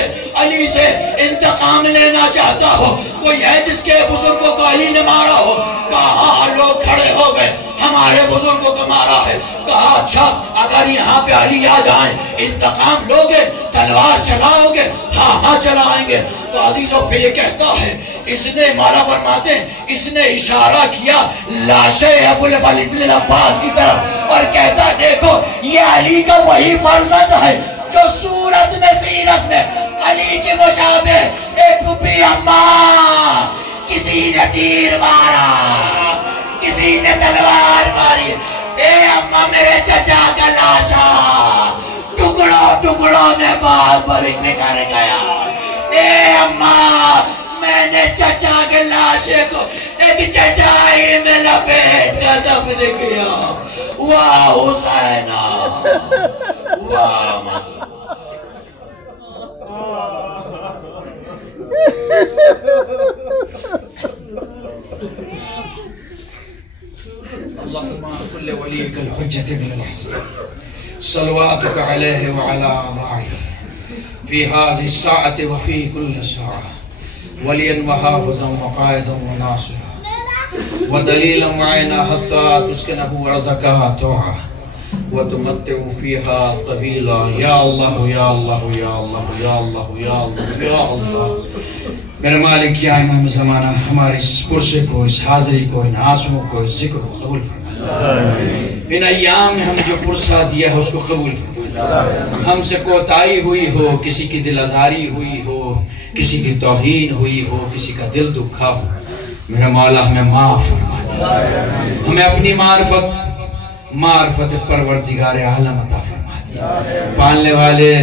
इंतकाम लेना चाहता हो? कोई है जिसके बुजुर्गों को अली ने मारा हो? कहा लोग खड़े हो गए, हमारे बुजुर्गों को मारा है। कहा अच्छा अगर यहाँ पे अली आ जाए इंतकाम लोगे, तलवार चलाओगे? हाँ चलाएंगे। तो अजीजों पे ये कहता है, इसने मारा फरमाते, इसने इशारा किया लाशे अबुल वलीद अब्बास की तरफ और कहता देखो ये अली का वही फर्जंद है जो सूरत में सीरत में अली के मुशाबे। ए फूफी अम्मा किसी ने तीर मारा, किसी ने तलवार मारी। ए अम्मा मेरे चचा का लाशा टुकड़ों में बात बरिक में कर गया। ए अम्मा मैंने चचा के लाशे को एक चटाई में लपेट कर दफन किया। वाह हुसैना, वाह। अल्लाहुम्मा कुल्ले वलीकल हुज्जत बिल हसन सलवातुक अलैहि व अला आबाइहि फी हाज़िहि साअति व फी कुल्लि साअ वलियन व हाफ़िज़न व क़ाइदन व नासिरा व दलीलन व ऐना हत्ता तुस्किनहु रज़क़ा तुआ व तुमत्तिउ फ़ीहा तवीला। या अल्लाह या अल्लाह या अल्लाह या अल्लाह या अल्लाह या अल्लाह। मेरे मालिक या इमाम ज़माना हमारे इस पुरसे को, इस हाज़िरी को, इन आंसुओं को, इस ज़िक्र को कबूल फरमा। इन अय्याम में हमें जो पुरसा दिया है उसको कबूल फरमा। हमसे कोताही हुई हो, किसी की दिल आजारी हुई हो, किसी की तौहीन हुई हो, किसी का दिल दुखा हो, मेरा मौला हमें माफ फरमा दीजिए। हमें अपनी मार्फत परवरदिगार आलम अता फरमा दीजिए। पालने वाले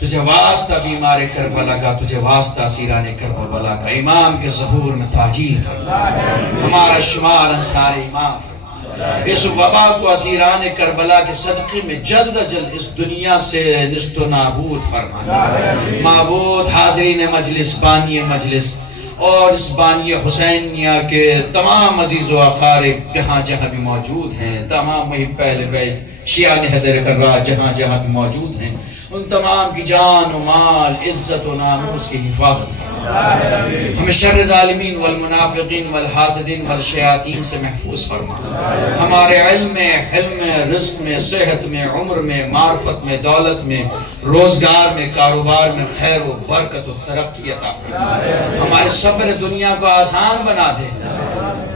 तुझे वास्ता बीमार करबला का, तुझे वास्ता सीराने करबला का, इमाम के ज़हूर में ताजील फरमा, हमारा शुमार अंसार इमाम फरमा। इस वबा को असीरान करबला के सदक़े में जल्द अज जल्द इस दुनिया से निस्तो नाबूद फरमा। माबूद हाज़रीन मजलिस, बानी मजलिस और इस बानी हुसैनिया के तमाम अजीज़ व अक़ारिब जहाँ जहाँ भी मौजूद हैं, तमाम वही पहले बैत शियाने हज़र कर्रा जहाँ जहाँ भी मौजूद हैं, उन तमाम की जान व माल, इज्जत व नामूस की हिफाजत फरमा। हमें शर्र ज़ालिमीन वल मुनाफ़िक़ीन वल हासिदीन वल शयातीन से महफूज फरमा। हमारे इल्म में, हिल्म में, रिज़्क़ में, सेहत में, उम्र में, मार्फत में, दौलत में, रोजगार में, कारोबार में खैर व बरकत व तरक्की अता फरमा। हमारे सफ़र दुनिया को आसान बना दे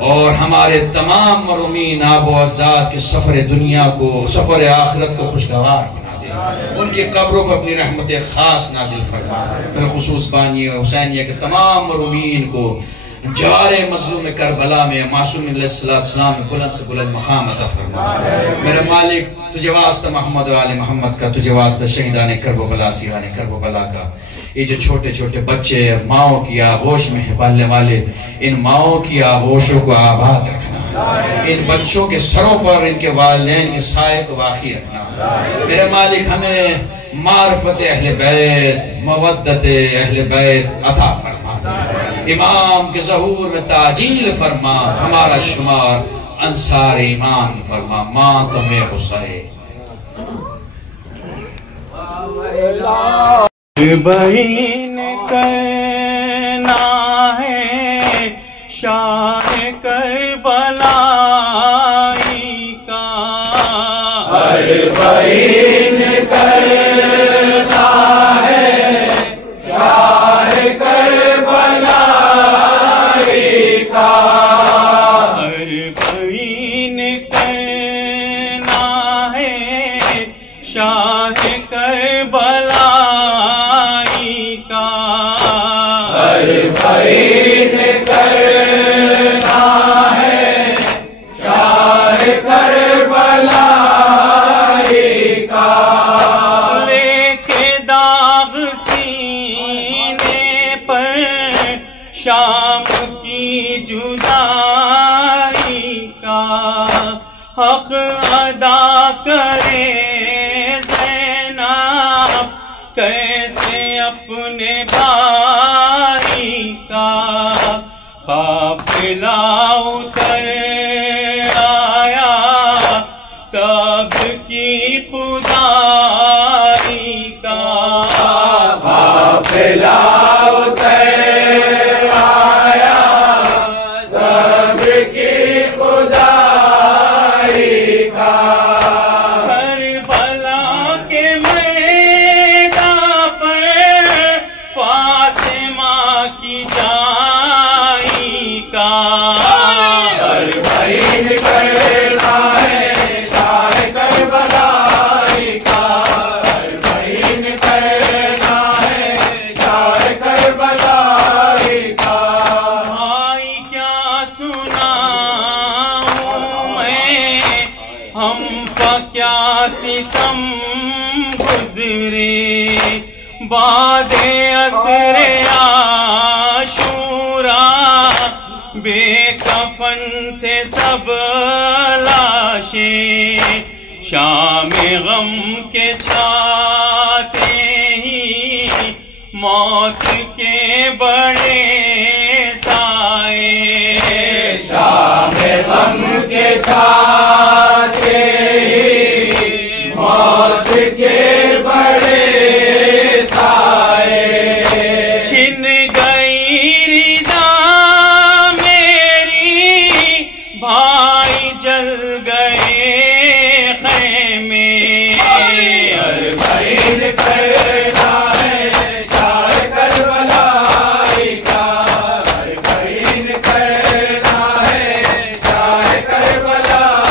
और हमारे तमाम मरूमीन आबो अजदाद के सफ़र दुनिया को, सफ़र आखिरत को खुशगवार बना दे। उनकी कब्रों पर अपनी रहमत खास नाजिल फरमा। बिलखुसूस बानी हुसैनिया के तमाम मरूमीन को जवारे मज़लूम करबला में मासूम अलैहिस्सलाम में बुलंद से बुलंद मकाम अता फरमा। मेरे मालिक तुझे वास्ता मोहम्मद व आले मोहम्मद का, तुझे वास्ता शहीदाने करबला, सीराने करबला का, ये जो छोटे छोटे बच्चे माओ की आगोश में पालने वाले, इन माओ की आगोशों को आबाद रखना, इन बच्चों के सरों पर इनके वालिदैन के साए को बाकी रखना। मेरे मालिक हमें मार्फत अहले बैत, मवद्दत अहले बैत अता फरमा। इमाम के ज़हूर में ताजील फरमा, हमारा शुमार अंसार ईमान फरमा। मातम हुसैन बहीन करना है शान करबलाई का, हर बहीन करना है शान करबलाई का, हर बहीन करना है शान करबलाई का, हर बहीन करना है शान करबलाई का, लेके दाग सीने पर शाम की जुदाई का, हक अदा करे ज़ैनब कैसे अपने भाई का, काफिला उतर आया सबकी खुदाई का, काफिला उतर आया सबकी खुदाई का, करबला के मैदान पर फातिमा की जाई का, हर बहीन करना है शान करबलाई का, हर बहीन करना है शान करबलाई का, भाई क्या सुनाऊं मैं, हम पर क्या सितम गुजरे, बादे असरे आशूरा बेकफन थे सब लाशें, शाम गम के छाते ही मौत के बड़े साए, शाम गम के छाते ही मौत के बड़े साए, छिन गई रिदा मेरी, भाई जल गए खैमे, हर बहीन करना है शान करबलाई का, हर बहीन करना है शान करबलाई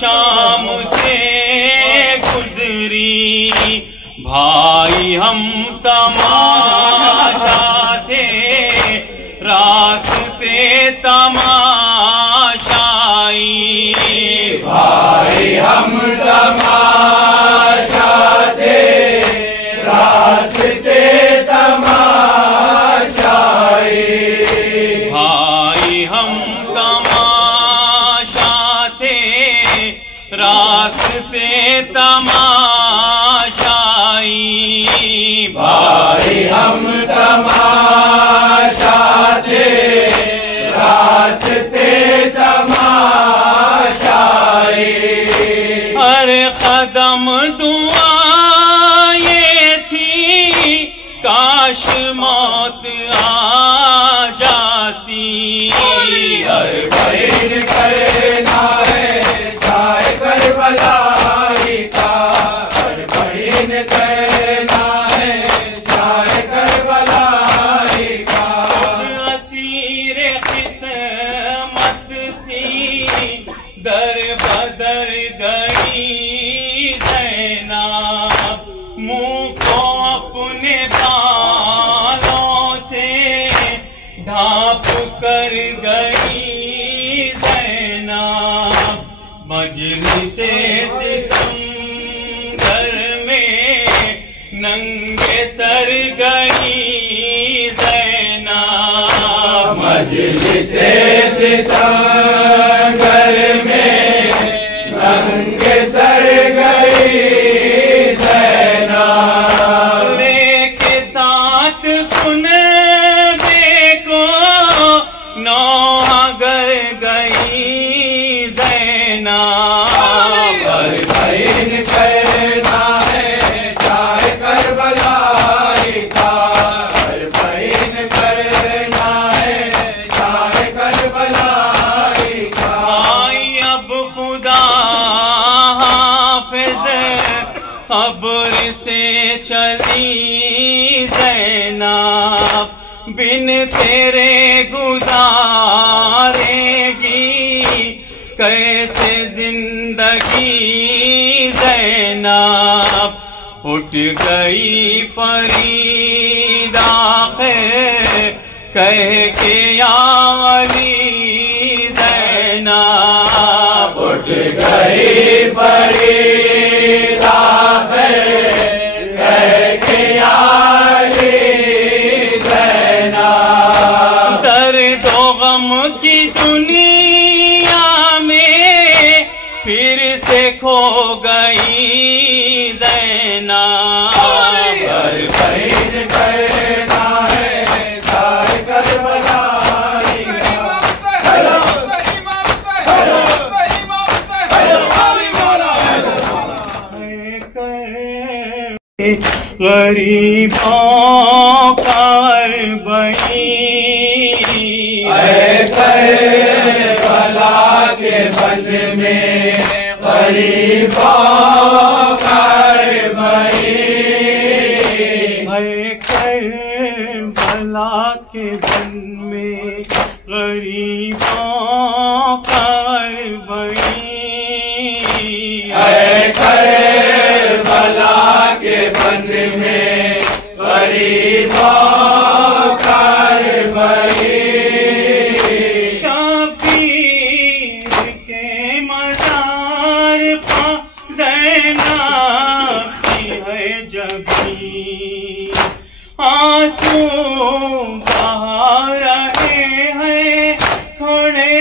शाम से गुजरी, भाई हम तमाशा थे, रास्ते तमाशाई। भाई हम तमाशा थे, रास्ते तमाशाई। भाई हम तमाशा थे, रास्ते तमाशाई। भाई हम तमाशा थे, रास्ते तमाशाई। हर कदम दुआ ये थी, काश मौत आ जाती। हर बहीन करना है चाहे करबलाई का, हर बहीन करना है चाहे करबलाई का। असीर किस्मत थी, दर बदर गई ज़ैनब, मुँह को अपने बालों से ढांप कर गई ज़ैनब। मजलिसे सितम घर में नंगे सर गई ज़ैनब। मजलिसे सितम घर में नंगे सर गई ज़ैनब। लेके साथ कुनबे को नौगर गई ज़ैनब। हर बहीन करना है चाहे करबलाई का, हर बहीन करना है चाहे करबलाई का। आई अब खुदा हाफिज, खबर से चली ज़ैनब, बिन तेरे गुजारेगी कैसे जिंदगी ज़ैनब। उठ गई फरीदा खैर कह के या अली ज़ैनब। उठ गई फरीदा कह के आली ज़ैनब। दर्द व गम की दुनिया में फिर से खो गई ज़ैनब। हर बहीन करना है चाहे करबलाई गरीबों का बही, करबला के बन में गरीबों का बही। करबला के बन में गरीबों का बही। करबला के बन में गरीबों का बही। शबीर के मज़ार पर ज़ैनब की है जबी, आंसू बहा रहे हैं खड़े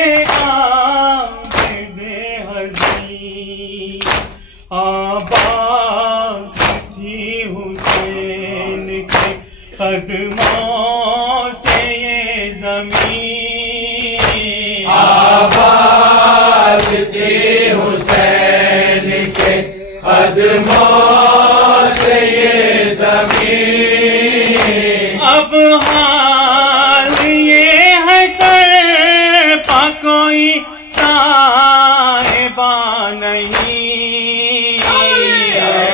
बेहज़ी। आबाद थी हुसैन के कदमों से ये ज़मीन। आबाद थी हुसैन के कदमों से ये ज़मीन। अब हाल ये है सर पा कोई साहिबा नहीं।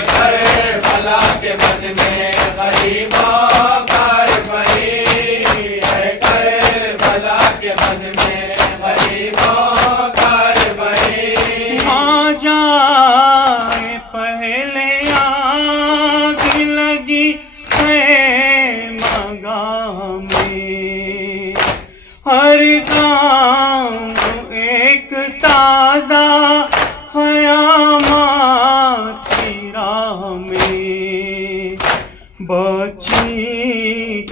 करबला के बन में गरीबों का बही। करबला के बन में गरीबों का बही। हर काम एक ताजा क़यामत की राह में, बची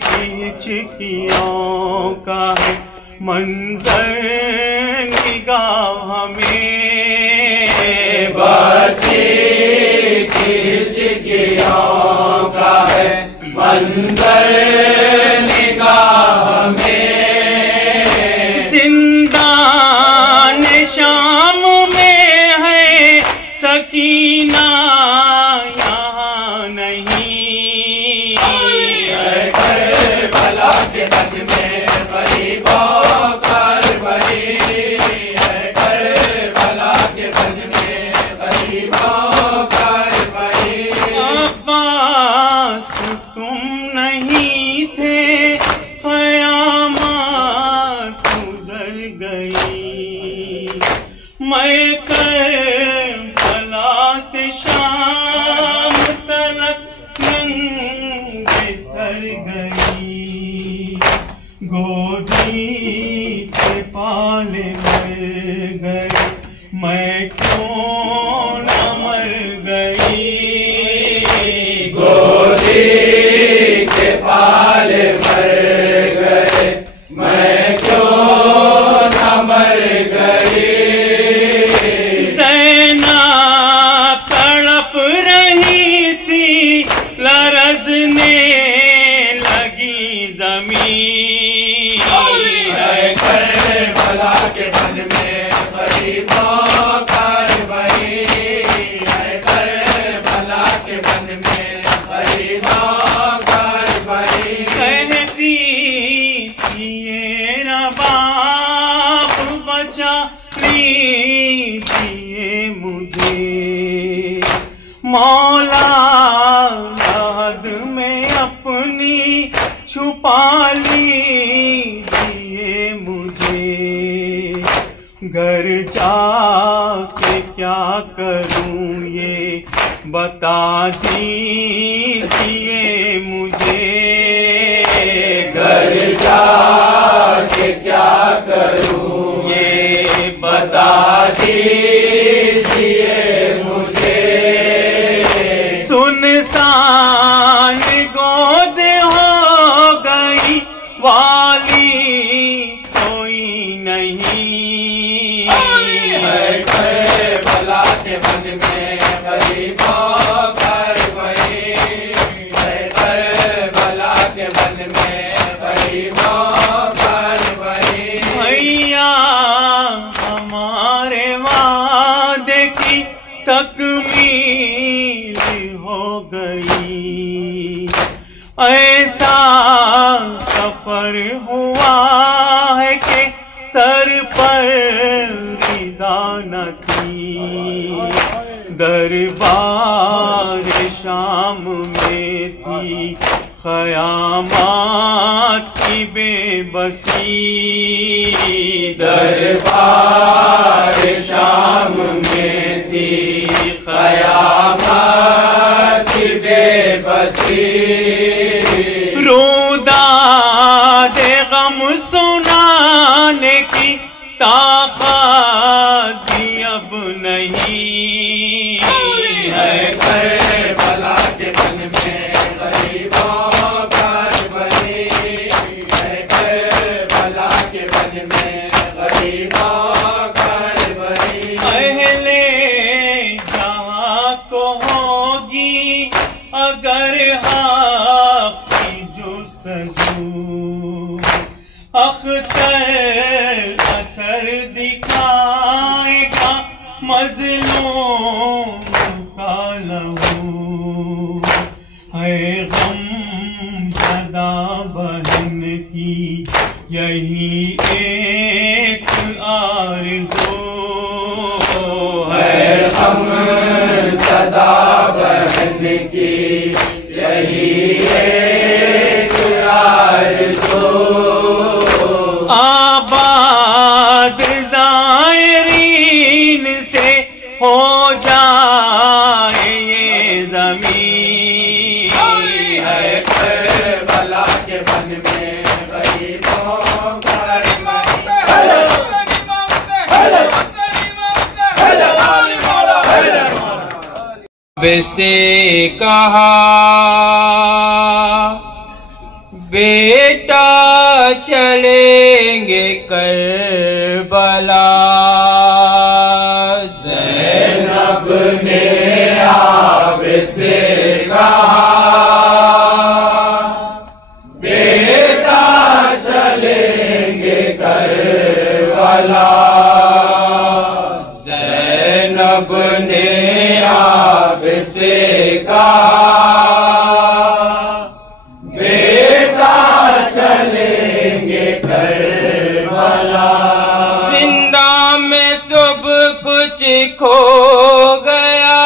हिचकियों का है मंजर निगाह में, बची हिचकियों का है मंजर निगाह में। जिंदान शाम में है सकीना यहाँ नहीं, करबला के बन में गरीबों करबली है, करबला के बन में गरीबों करबली। अब्बास तुम नहीं थे, क़यामत गुज़र गई, मैं करबला से शाम तलक नंगे सर गई, गोदी के पाले मर गए, मैं क्यों न मर गई, गोदी के पाले मर गए, मैं क्यों न मर गई। ज़ैनब तड़प रही थी, लरज़ने लगी ज़मीन, है करबला के बन में गरीबों करबली है, करबला के बन में गरीबों करबली। कहती थी ये रबाब बचा लीजिए मुझे, मौला याद में अपनी छुपा लीजिए मुझे, घर जाके क्या करूं ये बता दीजिए मुझे, घर जाके क्या करूं ये बता दीजिए मुझे। सुनसान गोद हो गई, वाली कोई नहीं, है करबला के बन में गरीबों करबली है, करबला के बन में गरीबों करबली। भैया हमारे वादे की तकमील हो गई, ऐसा सफर हुआ है कि सर पर रिदा न थी, दरबार शाम में थी क़यामत की बेबसी, दरबार शाम में थी क़यामत की बेबसी, रुदाद गम सुनाने की ताकत भी अब नहीं, है करबला के बन में गरीबों करबली है, करबला के बन में गरीबों करबली। अहले जहाँ को होगी अगर हक़ की जुस्तजू, अख्तर असर दिखाएगा मज़लूम का लहू, है गम सदा बहन की यही एक आरज़ू, है हम सदा बहन की यही एक आरज़ू, आबाद ज़ायरीन से हो जाए ये ज़मीन, है करबला के बन में गरीबों करबली। से कहा बेटा चलेंगे करबला। ज़ैनब ने आब से कहा बेटा चलेंगे करबला। ज़ैनब ने आब से कहा बेटा चलेंगे करबला। जिंदा में सब कुछ खो गया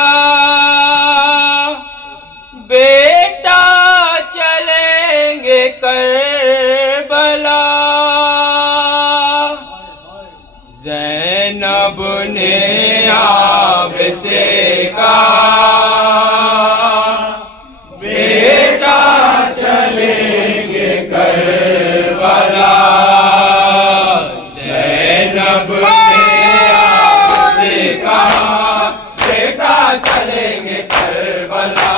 बेटा चलेंगे करबला। ज़ैनब ने आब से कहा बेटा चलेंगे करबला। ज़ैनब ने आब से कहा बेटा चलेंगे करबला।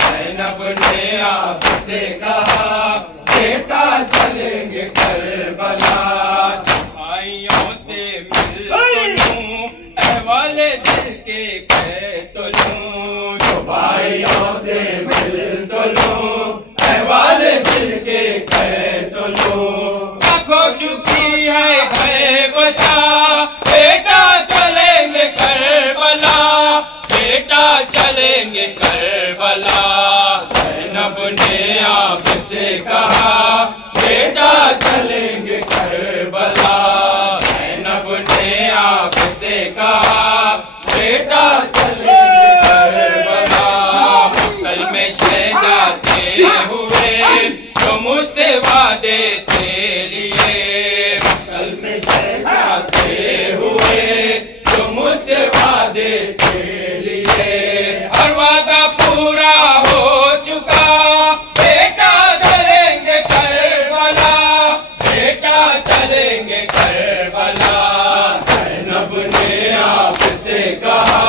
ज़ैनब ने आब से कहा बेटा चलेंगे करबला। भाइयों से मिल तो लूं अहवाले दिल के कह तो लूं। भाइयों से मिल तो लूं अहवाले दिल के कह तो लूं। खो चुकी है घर बचा बेटा चलेंगे करबला। बेटा चलेंगे करबला। ज़ैनब ने आब से कहा बेटा चलेंगे करबला। ज़ैनब ने आब से कहा बेटा चलेंगे करबला। कल में शहजादे हुए तो मुझसे वादे थे लिए। कल में शहजादे हुए तो मुझसे वादे थे लिए। और वादा पूरा हो चुका बेटा चलेंगे करबला। बेटा चलेंगे करबला। ज़ैनब ने आब से कहा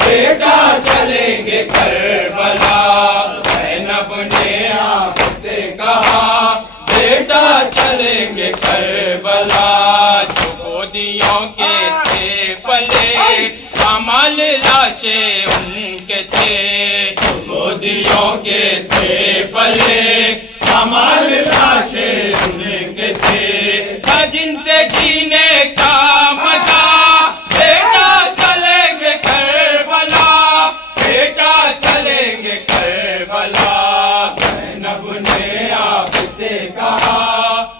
बेटा चलेंगे करबला। ज़ैनब ने आब से कहा बेटा चलेंगे करबला। जो गोदियों के थे पले कमाल लाशें उनके थे। जो गोदियों के थे पले कमाल लाशें उनके थे। था जिनसे जीने का मजा बेटा चलेंगे करबला। बेटा चलेंगे करबला। ज़ैनब ने आब से कहा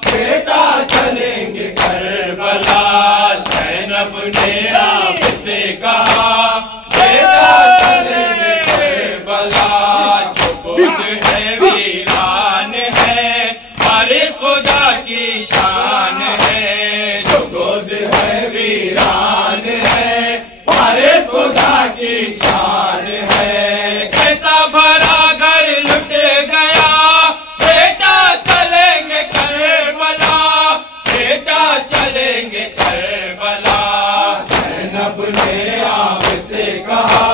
बेटा चलेंगे करबला। ज़ैनब ने आब से कहा बेटा चलेंगे करबला। जो गोद है वीरान है वारिस खुदा की शान है। जो गोद है वीरान है वारिस खुदा की शान है। कैसा भरा घर लुट गया बेटा चलेंगे करबला। बेटा चलेंगे करबला। ज़ैनब ने आब से कहा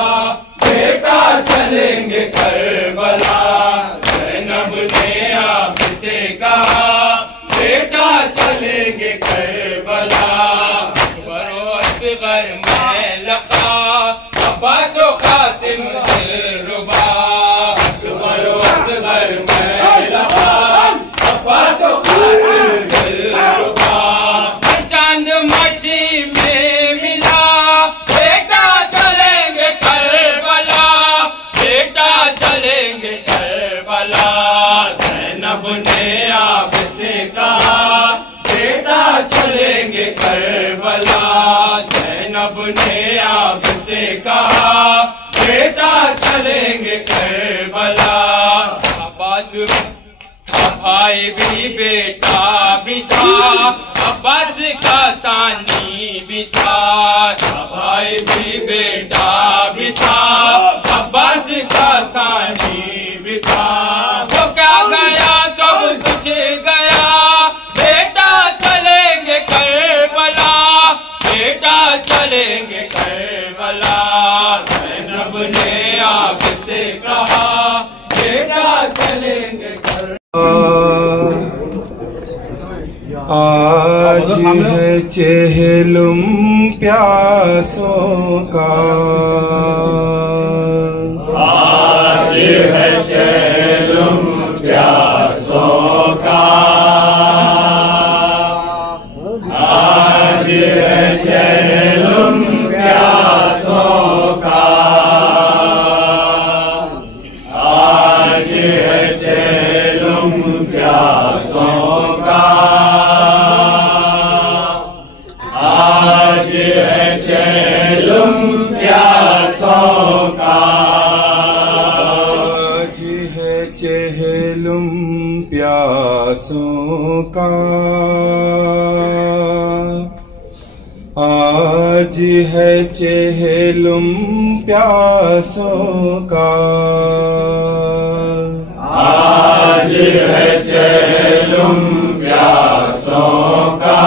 बेटा चलेंगे करबला। ज़ैनब ने आब से कहा बेटा चलेंगे करबला। बरो असगर में लका अब्बास व कासिम दिलरुबा। बरो असगर में लका अब्बास व कासिम दिलरुबा। चांद मट्टी में मिला बेटा चलेंगे करबला। बेटा चलेंगे करबला। ज़ैनब ने आब से कहा बेटा चलेंगे करबला। ज़ैनब ने आब से कहा बेटा चलेंगे करबला। अब्बास था भाई भी बेटा भी था। अब्बास का सानी भी था। भाई भी बेटा भी था। अब्बास का सानी भी था। तो क्या गया सब कुछ गया बेटा चलेंगे करबला। बेटा चलेंगे करबला। ज़ैनब ने आज है चेहलुम प्यासों का, आज है चेहलुम प्यासों का, आज है चेहलुम प्यासों का, आज है चेहलुम प्यासों का, आज है चेहलुम प्यासों का, आज है चेहलुम प्यासों का, आज है चेहलुम प्यासों का, आज है चेहलुम प्यासों का, आज है चेहलुम प्यासों का,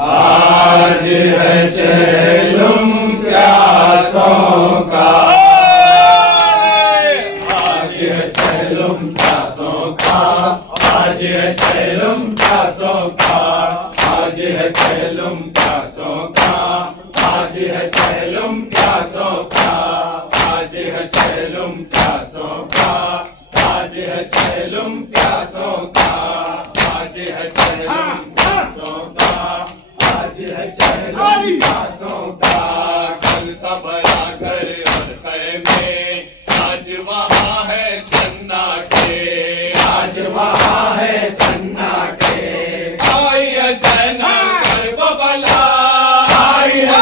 आज है चेहलुम प्यासों का, आज है चेहलुम प्यासों का, आज है चेहलुम प्यासों का, आज है चेहलुम प्यासों का, आज है चेहलुम प्यासों का, आज है चेहलुम प्यासों का, आज है चेहलुम प्यासों का, आज है चेहलुम प्यासों का। कल था बड़ा घर और खैमे, आज वहाँ है सन्नाटे, आज वहाँ है सन्नाटे। आई है ज़ैनब करबला, आई है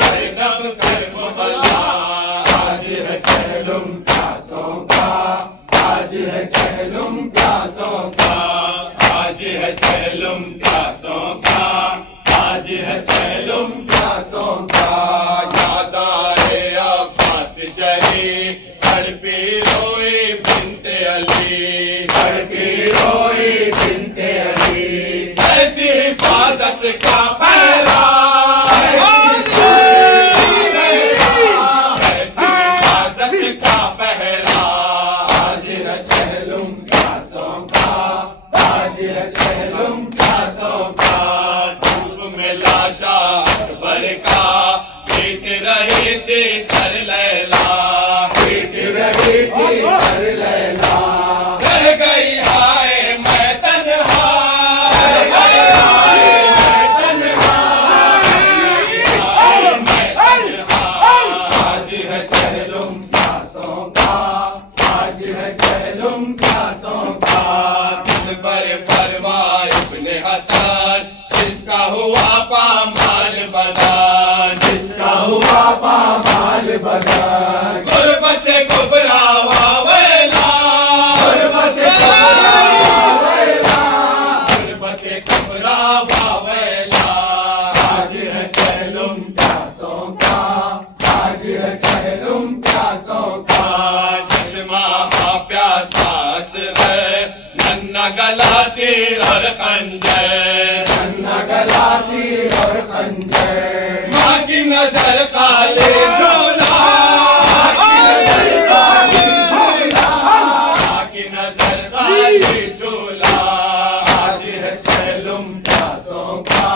ज़ैनब करबला, आज है चेहलुम प्यासों का, आज है चेहलुम प्यासों का, आज है चेहलुम प्यासों का, आज है चेहलुम प्यासों का। याद आए अब्बास जरी, तड़पी रोई बिन्ते अली, तड़पी रोई बिन्ते अली। ऐसी हिफाजत का पहरा, ऐसी हिफाजत का पहरा, आज है चेहलुम प्यासों का, आज है चेहलुम प्यासों का। धूप में लाशा अकबर का, पीट रही थी सर लैला, पीट रही थी सर लैला। रह गई हाय मैं तन्हा, रह गई हाय मैं तन्हा, रह गई हाय मैं तन्हा। आज है चेहलुम प्यासों का, आज है चेहलुम प्यासों का। दिल पर फरमाए इब्ने हसन, जिसका हुआ पामाल बदन, जिसका हुआ पामाल बदन। गुरबत कुबरा वावेला, गुरबत कुबरा वावेला, गुरबत कुबरा वावेला। आज है चेहलुम प्यासों का, आज है चेहलुम प्यासों का। चश्मा प्यासा है, नन्ना गला तीर और खंजर, नन्ना गला तीर और खंजर। माँ की नजर काले झोला, माँ की नजर काले झोला। आज है चेहलुम प्यासों का,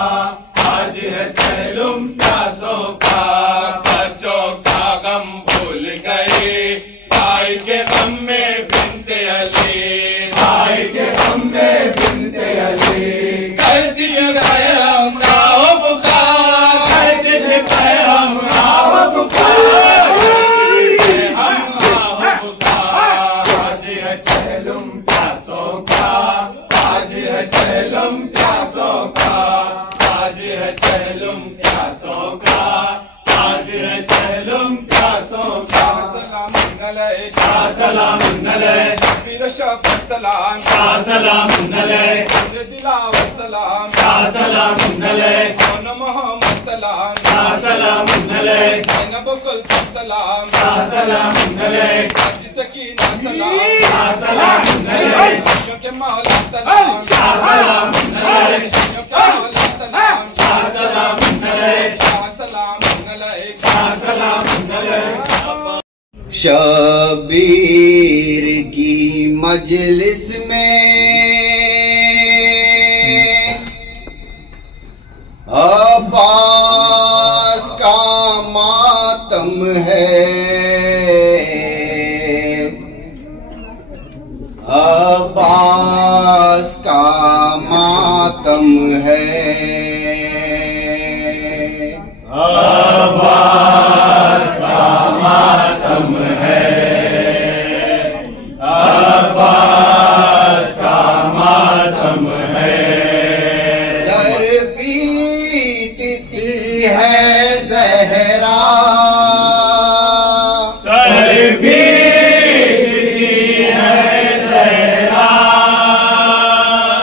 आज है चेहलुम प्यासों का। बच्चों का गम भूल गए, भाई के गम में बिन्ते अली, भाई के गम में बिन्ते अली। कर दिए पैरम आओ पुकार, कर दिए पैरम आओ पुकार, हम आओ पुकार। आज है चेहलुम प्यासों का, आज है चेहलुम प्यासों का, आज है चेहलुम प्यासों का, आज है चेहलुम प्यासों का। सलाम सलाम पीर शब सलाम, सलाम दिलावर सलाम, सलाम मोहम्मद सलाम, सलाम ज़ैनब कुलसुम सलाम, सलाम सकीना सलाम, सलाम के मौला सलाम, सलाम के मौला सलाम, सलाम सलाम। शबीर की मजलिस में अब्बास का मातम है, अब्बास का मातम है, अब्बास का मातम है, अब्बास का मातम है। सर पीटती है ज़हरा, सर पीटती है ज़हरा,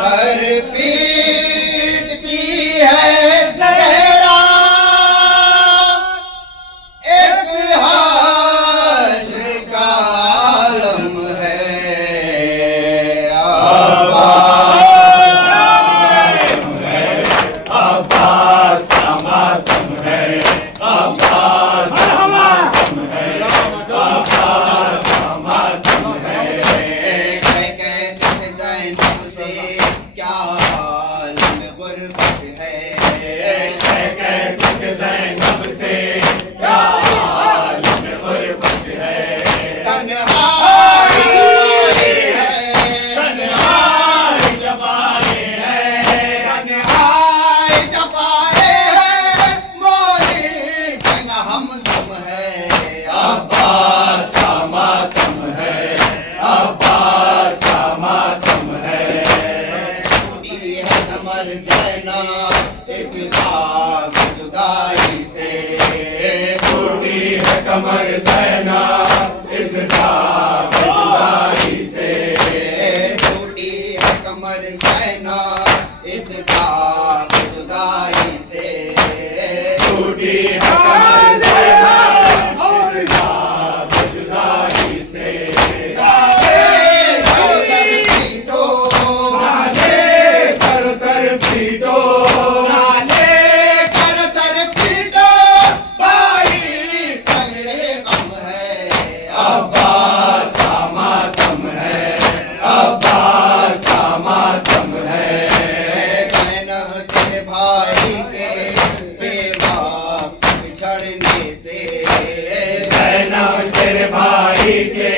सर पीटती है ज़हरा, एक हाशर का आलम है, अब्बास का मातम है, अब्बास का मातम है, अब्बास का मातम है। कहते थे ज़ैनब से क्या आलम गुर्बत है, कहते थे ज़ैनब से क्या आलम गुर्बत है, तन्हाई है, तन्हाई जबाने हैं, तन्हाई जबाए है, मोरी संग हमदम है, अब्बास का मातम है, अब्बास का मातम है। टूटी है कमर ज़ैना इस दाग जुदाई से, टूटी है कमर ज़ैना इस दाग जुदाई से, टूटी है कमर ज़ैना इस दाग जुदाई से, टूटी है कमर ज़ैना इस दाग जुदाई से। नाले कर सर पीटो, नाले कर सर पीटो, नाले कर सर पीटो, भाई तंगरे गम है, अब्बास का मातम है, अब्बास का मातम है। ज़ैनब तेरे भाई के बेबाप बिछड़ने से, ज़ैनब तेरे भाई के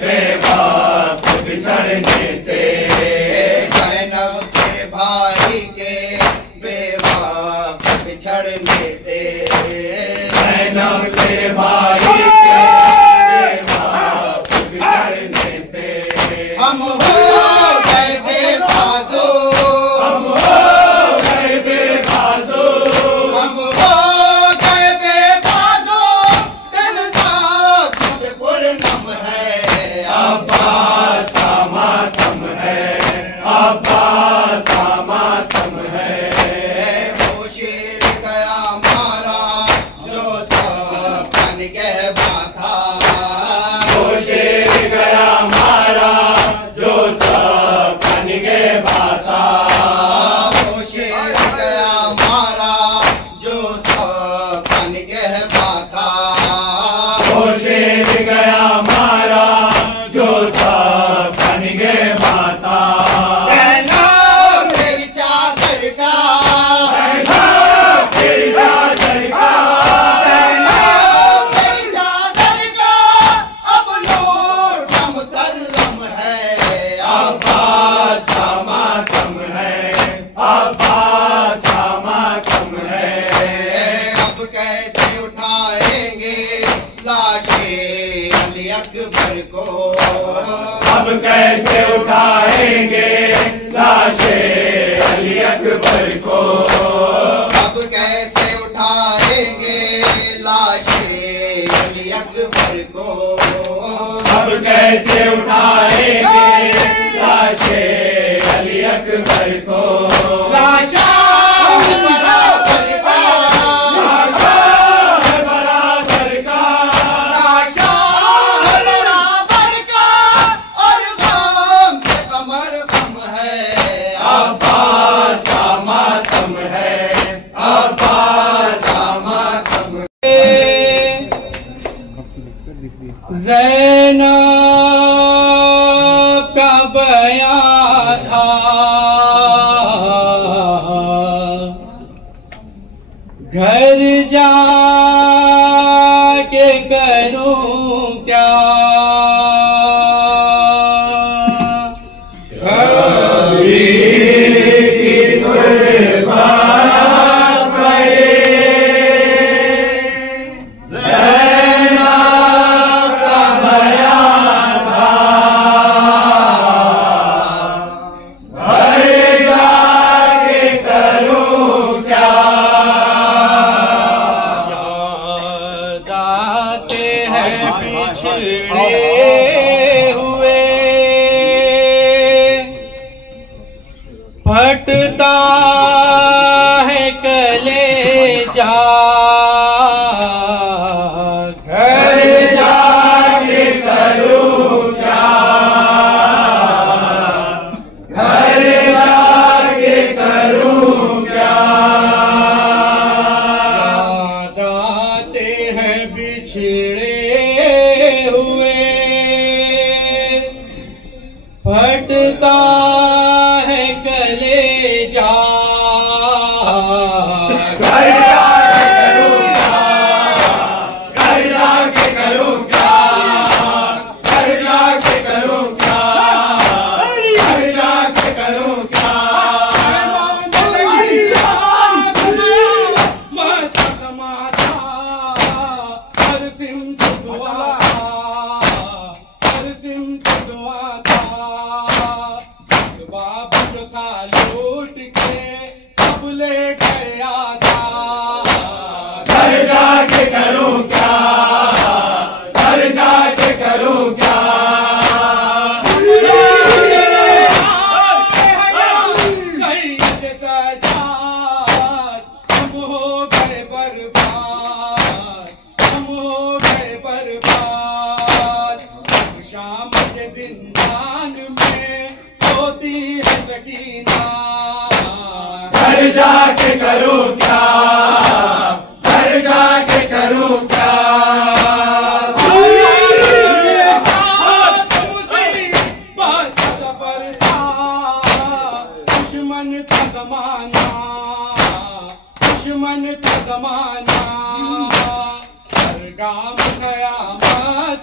बेबाप बिछड़ने से, ज़ैनब तेरे भाई के बेबाप बिछड़ने से, ज़ैनब तेरे भाई के बेबाप बिछड़ने से। हम हो गए बेबाजो, हम हो गए बेबाजो, हम हो गए बेबाजो, दिल साथ से पुरनम है, अब्बास का मातम है, अब्बास का मातम है। वो शेर गया मारा जो सपन कहवा था, वो शेर गया मारा जो सपन के बाता, वो शेर गया मारा जो सपन कहवा था, वो शेर गया मारा जो सपन के बाता। ज़ैनब मेरी चादर का, ज़ैनब तेरी चादर का, ज़ैनब मेरी चादर का, अब नूर का मुसल्लम है, अब्बास का मातम है, अब्बास का मातम है। अब कैसे उठाएंगे लाशे अली अकबर को, अब कैसे उठाएंगे लाशे अली अकबर को, अब कैसे उठाएंगे लाशे अली अकबर को, अब कैसे उठाएंगे लाशे अली अकबर को। लाशा बराबर का, लाशा है बराबर का, लाशा बराबर का, और गम से कमर गम है, अब्बास का मातम है, अब्बास का मातम है। ज़ैनब का गया था, घर जाके करूं क्या, फटता है कलेजा, घर जाके करूं क्या, घर जाके करूं क्या, याद आते हैं बिछड़े हुए, फटता है कलेजा, घर जाके करूं क्या, घर जाके करूं क्या, घर जाके करूं क्या, मत समाता हर सिमत दुआ था, हर सिमत दुआ था, बाबू था लूट के सब ले गया था, घर जाके करूं क्या, घर जाके करूं क्या, हम हो गए बर्बाद, हम हो गए बर्बाद, शाम के जिंदान में होती है सकीना, घर जाके करूं क्या, घर जाके करूं क्या, मुसीबत का सफर था, दुश्मन था जमाना, दुश्मन था जमाना, हर गाम क़यामत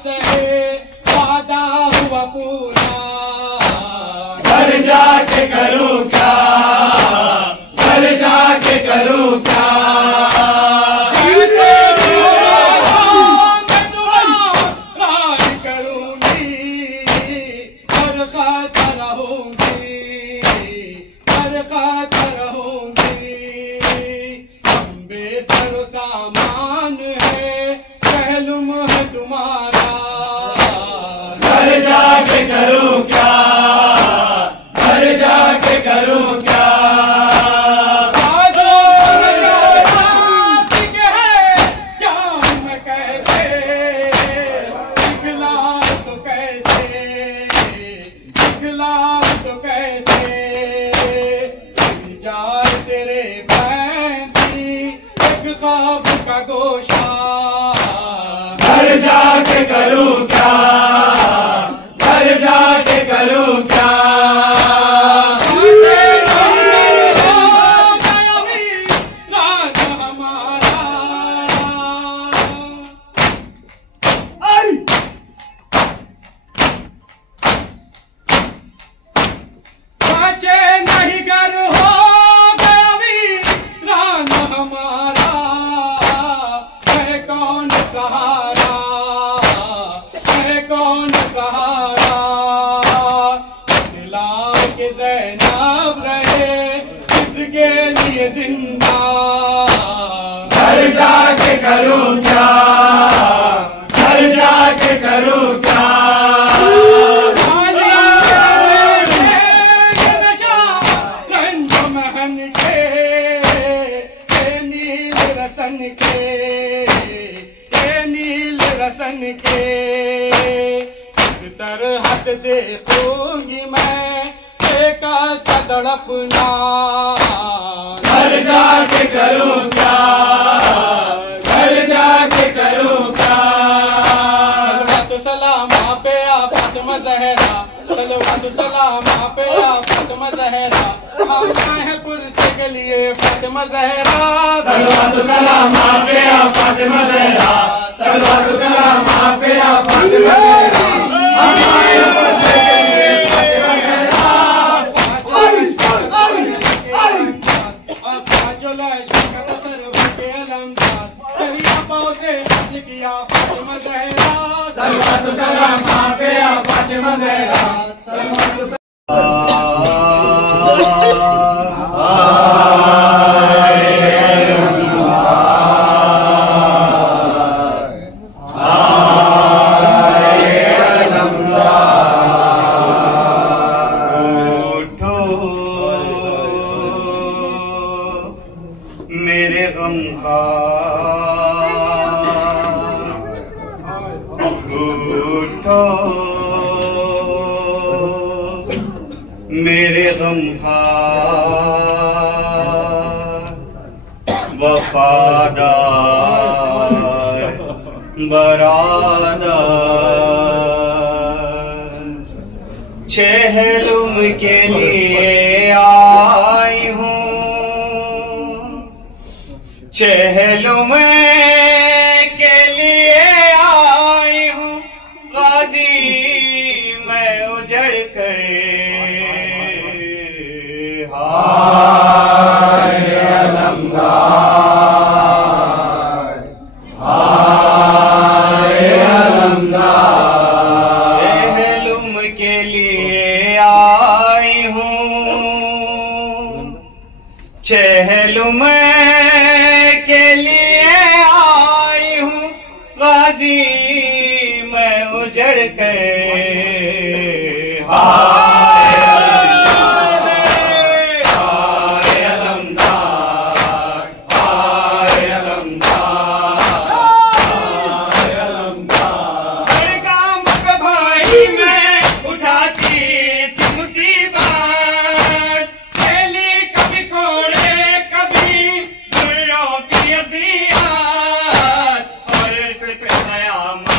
सहे वादा हुआ पूरा, घर जाके करूं क्या, घर जाके करूं क्या, राज करूंगी, हर खाता रहूंगी, हर खाता रहूंगी, हम बेसर सामान है, पहलुम है तुम्हारा, घर जाके करूं क्या, घर जाके करूं क्या, जाऊं मैं कैसे, दिखला तो कैसे, दिखला तो कैसे, जाए तेरे बैंती एक ख्वाब का गोशा, घर जाके करूं क्या, घर जाके करूं क्या, नहीं कर हो गया वीरान हमारा, है कौन सहारा, है कौन सहारा, दिला के ज़ैनब रहे किसके लिए जिंदा, घर जाके करूं क्या, घर जाके करूं क्या, रसन के इस तरह देखूंगी मैं बेकस का तड़पना, घर जाके करूं क्या, घर जाके करूं क्या, सलाम पे आ फातिमा ज़हरा, सलाम पे आ फातिमा ज़हरा, हम आए पुरसे के लिए फातिमा ज़हरा। सलवात सलाम आप पे आ फातिमा ज़हरा, सलवात सलाम आप पे आ फातिमा ज़हरा, हम आए पुरसे के लिए फातिमा ज़हरा। जो लाशों का तसर्रुफ के अलमदार, तेरी आंखों से हज किया फातिमा ज़हरा। सलवात सलाम आप पे आ फातिमा ज़हरा, सलवात मेरे गम उठो मेरे गम वफादार बरादार, चहलुम के लिए आई हूँ, चहलुम के लिए आई हूँ, गाजी मैं उजड़ कर हाय अलमदार, हाय अलमदार, चहलुम के लिए आई हूँ, चहलुम के लिए आई हूँ, गाजी मैं उजड़ कर हाय अलमदार, हाय अलमदार, हाय अलमदार। हर काम पे भाई मैं उठाती थी मुसीबत, सहेली कभी कोड़े कभी दुर्यों की अज़ियत, और इस पे कयामत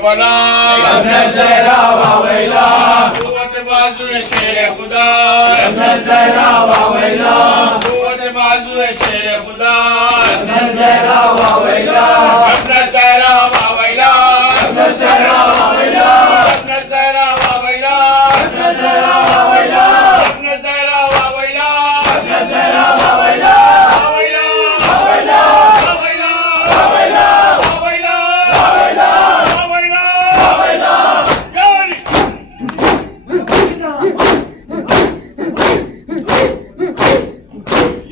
करबला यमन ज़हरा वावैला कुव्वत बाजुए शेर खुदा यमन ज़हरा वावैला कुव्वत बाजुए शेर खुदा यमन ज़हरा वावैला यमन ज़हरा वावैला यमन ज़हरा वावैला यमन ज़हरा वावैला यमन ज़हरा वावैला यमन ज़हरा वावैला यमन ज़हरा वावैला वावैला वावैला वावैला वावैला वावैला वावैला वावैला वावैला यारी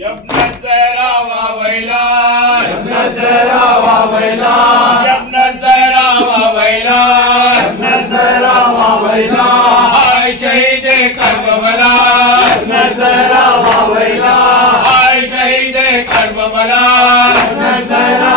यमन ज़हरा वावैला यमन ज़हरा वावैला यमन ज़हरा वावैला यमन ज़हरा वावैला हाय शहीद करबला यमन ज़हरा वावैला हाय शहीद करबला यमन ज़हरा